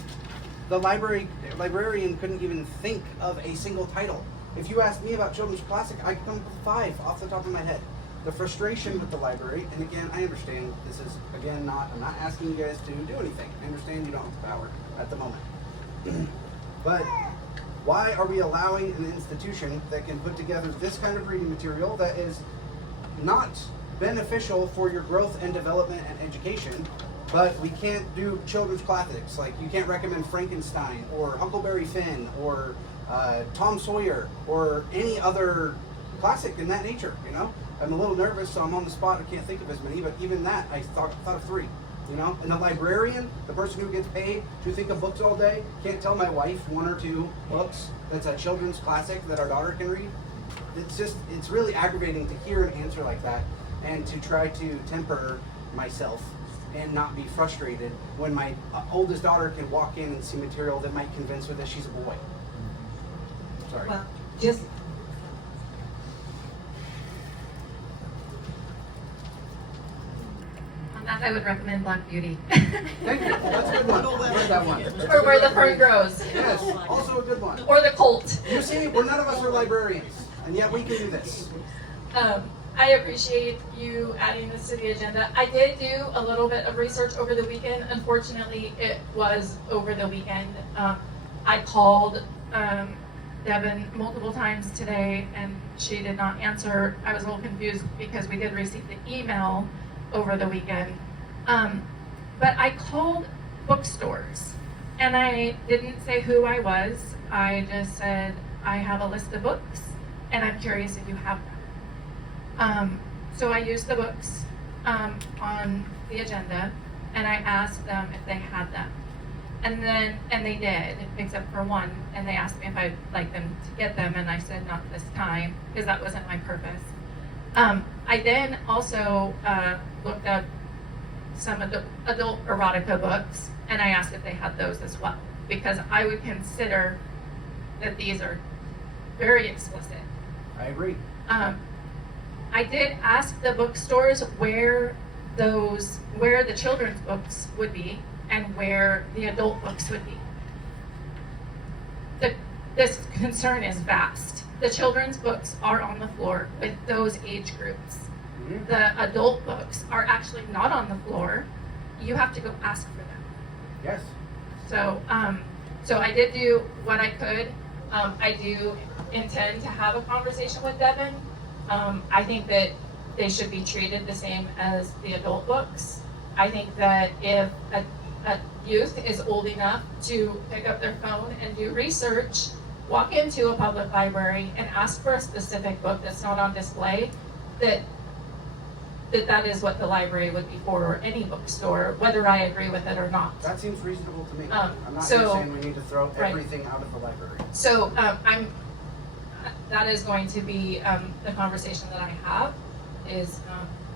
The librarian couldn't even think of a single title. If you ask me about children's classic, I come up with 5 off the top of my head. The frustration with the library, and again, I understand this is, again, I'm not asking you guys to do anything. I understand you don't have the power at the moment. But why are we allowing an institution that can put together this kind of reading material that is not beneficial for your growth and development and education, but we can't do children's classics? Like, you can't recommend Frankenstein or Huckleberry Finn or Tom Sawyer or any other classic in that nature, you know? I'm a little nervous, so I'm on the spot. I can't think of as many, but even that, I thought of 3, you know? And the librarian, the person who gets paid to think of books all day, can't tell my wife 1 or 2 books that's a children's classic that our daughter can read. It's really aggravating to hear an answer like that and to try to temper myself and not be frustrated when my oldest daughter can walk in and see material that might convince her that she's a boy. Sorry. Well, just on that, I would recommend Black Beauty. Thank you. That's a good one. Where's that one? Or Where the Fern Grows. Yes, also a good one. Or The Colt. You see, none of us are librarians, and yet we can do this. I appreciate you adding this to the agenda. I did do a little bit of research over the weekend. Unfortunately, it was over the weekend. I called Devin multiple times today, and she did not answer. I was a little confused because we did receive the email over the weekend. But I called bookstores, and I didn't say who I was. I just said, I have a list of books, and I'm curious if you have them. So I used the books on the agenda, and I asked them if they had them. And they did, except for one, and they asked me if I'd like them to get them, and I said not this time, because that wasn't my purpose. I then also looked up some adult erotica books, and I asked if they had those as well, because I would consider that these are very explicit. I agree. I did ask the bookstores where the children's books would be and where the adult books would be. This concern is vast. The children's books are on the floor with those age groups. Mm-hmm. The adult books are actually not on the floor. You have to go ask for them. Yes. So I did do what I could. I do intend to have a conversation with Devin. I think that they should be treated the same as the adult books. I think that if a youth is old enough to pick up their phone and do research, walk into a public library and ask for a specific book that's not on display, that is what the library would be for, or any bookstore, whether I agree with it or not. That seems reasonable to me. I'm not saying we need to throw everything out of the library. So that is going to be the conversation that I have is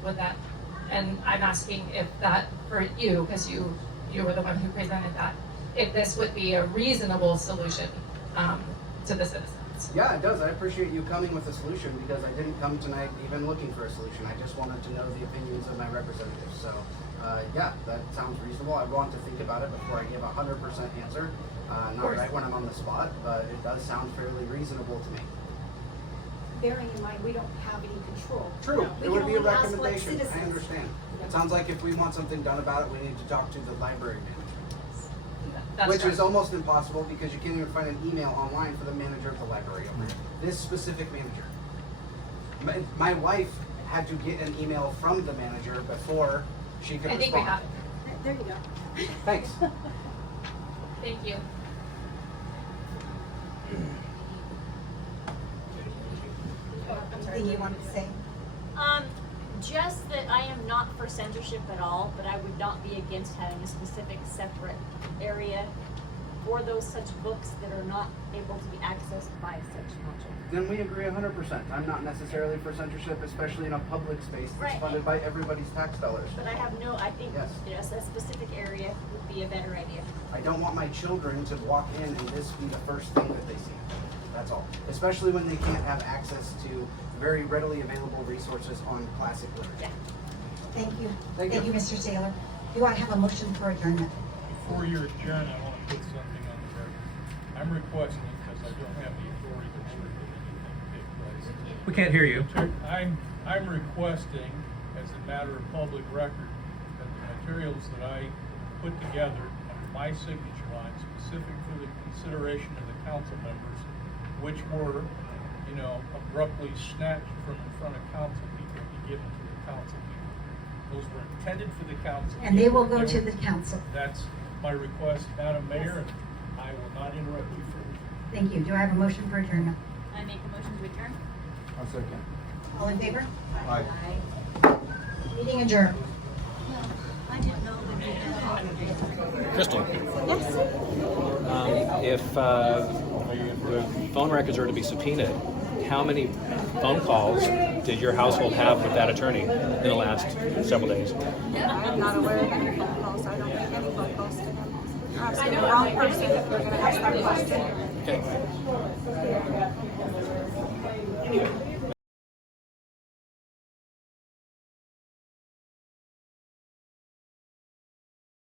with that, and I'm asking if that for you, because you were the one who presented that, if this would be a reasonable solution to the citizens. Yeah, it does. I appreciate you coming with a solution, because I didn't come tonight even looking for a solution. I just wanted to know the opinions of my representatives. So, yeah, that sounds reasonable. I want to think about it before I give a 100% answer. Not right when I'm on the spot, but it does sound fairly reasonable to me. Bearing in mind, we don't have any control. True. We It would can be a only ask what recommendation. I citizens- understand. It sounds like if we want something done about it, we need to talk to the library manager. Which is almost impossible, because you can't even find an email online for the manager of the library over here. This specific manager. My wife had to get an email from the manager before she could I think we respond. have it. There you go. Thanks. Thank you. Anything you wanted to say? Just that I am not for censorship at all, but I would not be against having a specific separate area for those such books that are not able to be accessed by such children. Then we agree 100%. I'm not necessarily for censorship, especially in a public space that's Right. funded by everybody's tax dollars. But I think Yes. yes, a specific area would be a better idea. I don't want my children to walk in and this be the first thing that they see. That's all. Especially when they can't have access to very readily available resources on classic literature. Thank you. Thank you. Mr. Taylor. Do I have a motion for adjournment? Before you adjourn, I want to put something on the record. I'm requesting, because I don't have the authority to order that anything take place. We can't hear you. I'm requesting, as a matter of public record, that the materials that I put together under my signature line, specific for the consideration of the council members, which were, abruptly snatched from in front of council people, be given to the council people. Those were intended for the council. And they will go people. to the council. That's my request, Madam Mayor, and I will not interrupt you further. Thank you. Do I have a motion for adjournment? I make a motion to adjourn. I'll second. All in favor? Aye. Meeting adjourned. I didn't know that. Crystal, Yes. if the phone records are to be subpoenaed, how many phone calls did your household have with that attorney in the last several days? I'm not aware of any phone calls. I don't make any phone calls to him. You're asking the wrong person if you're going to ask that question. Okay.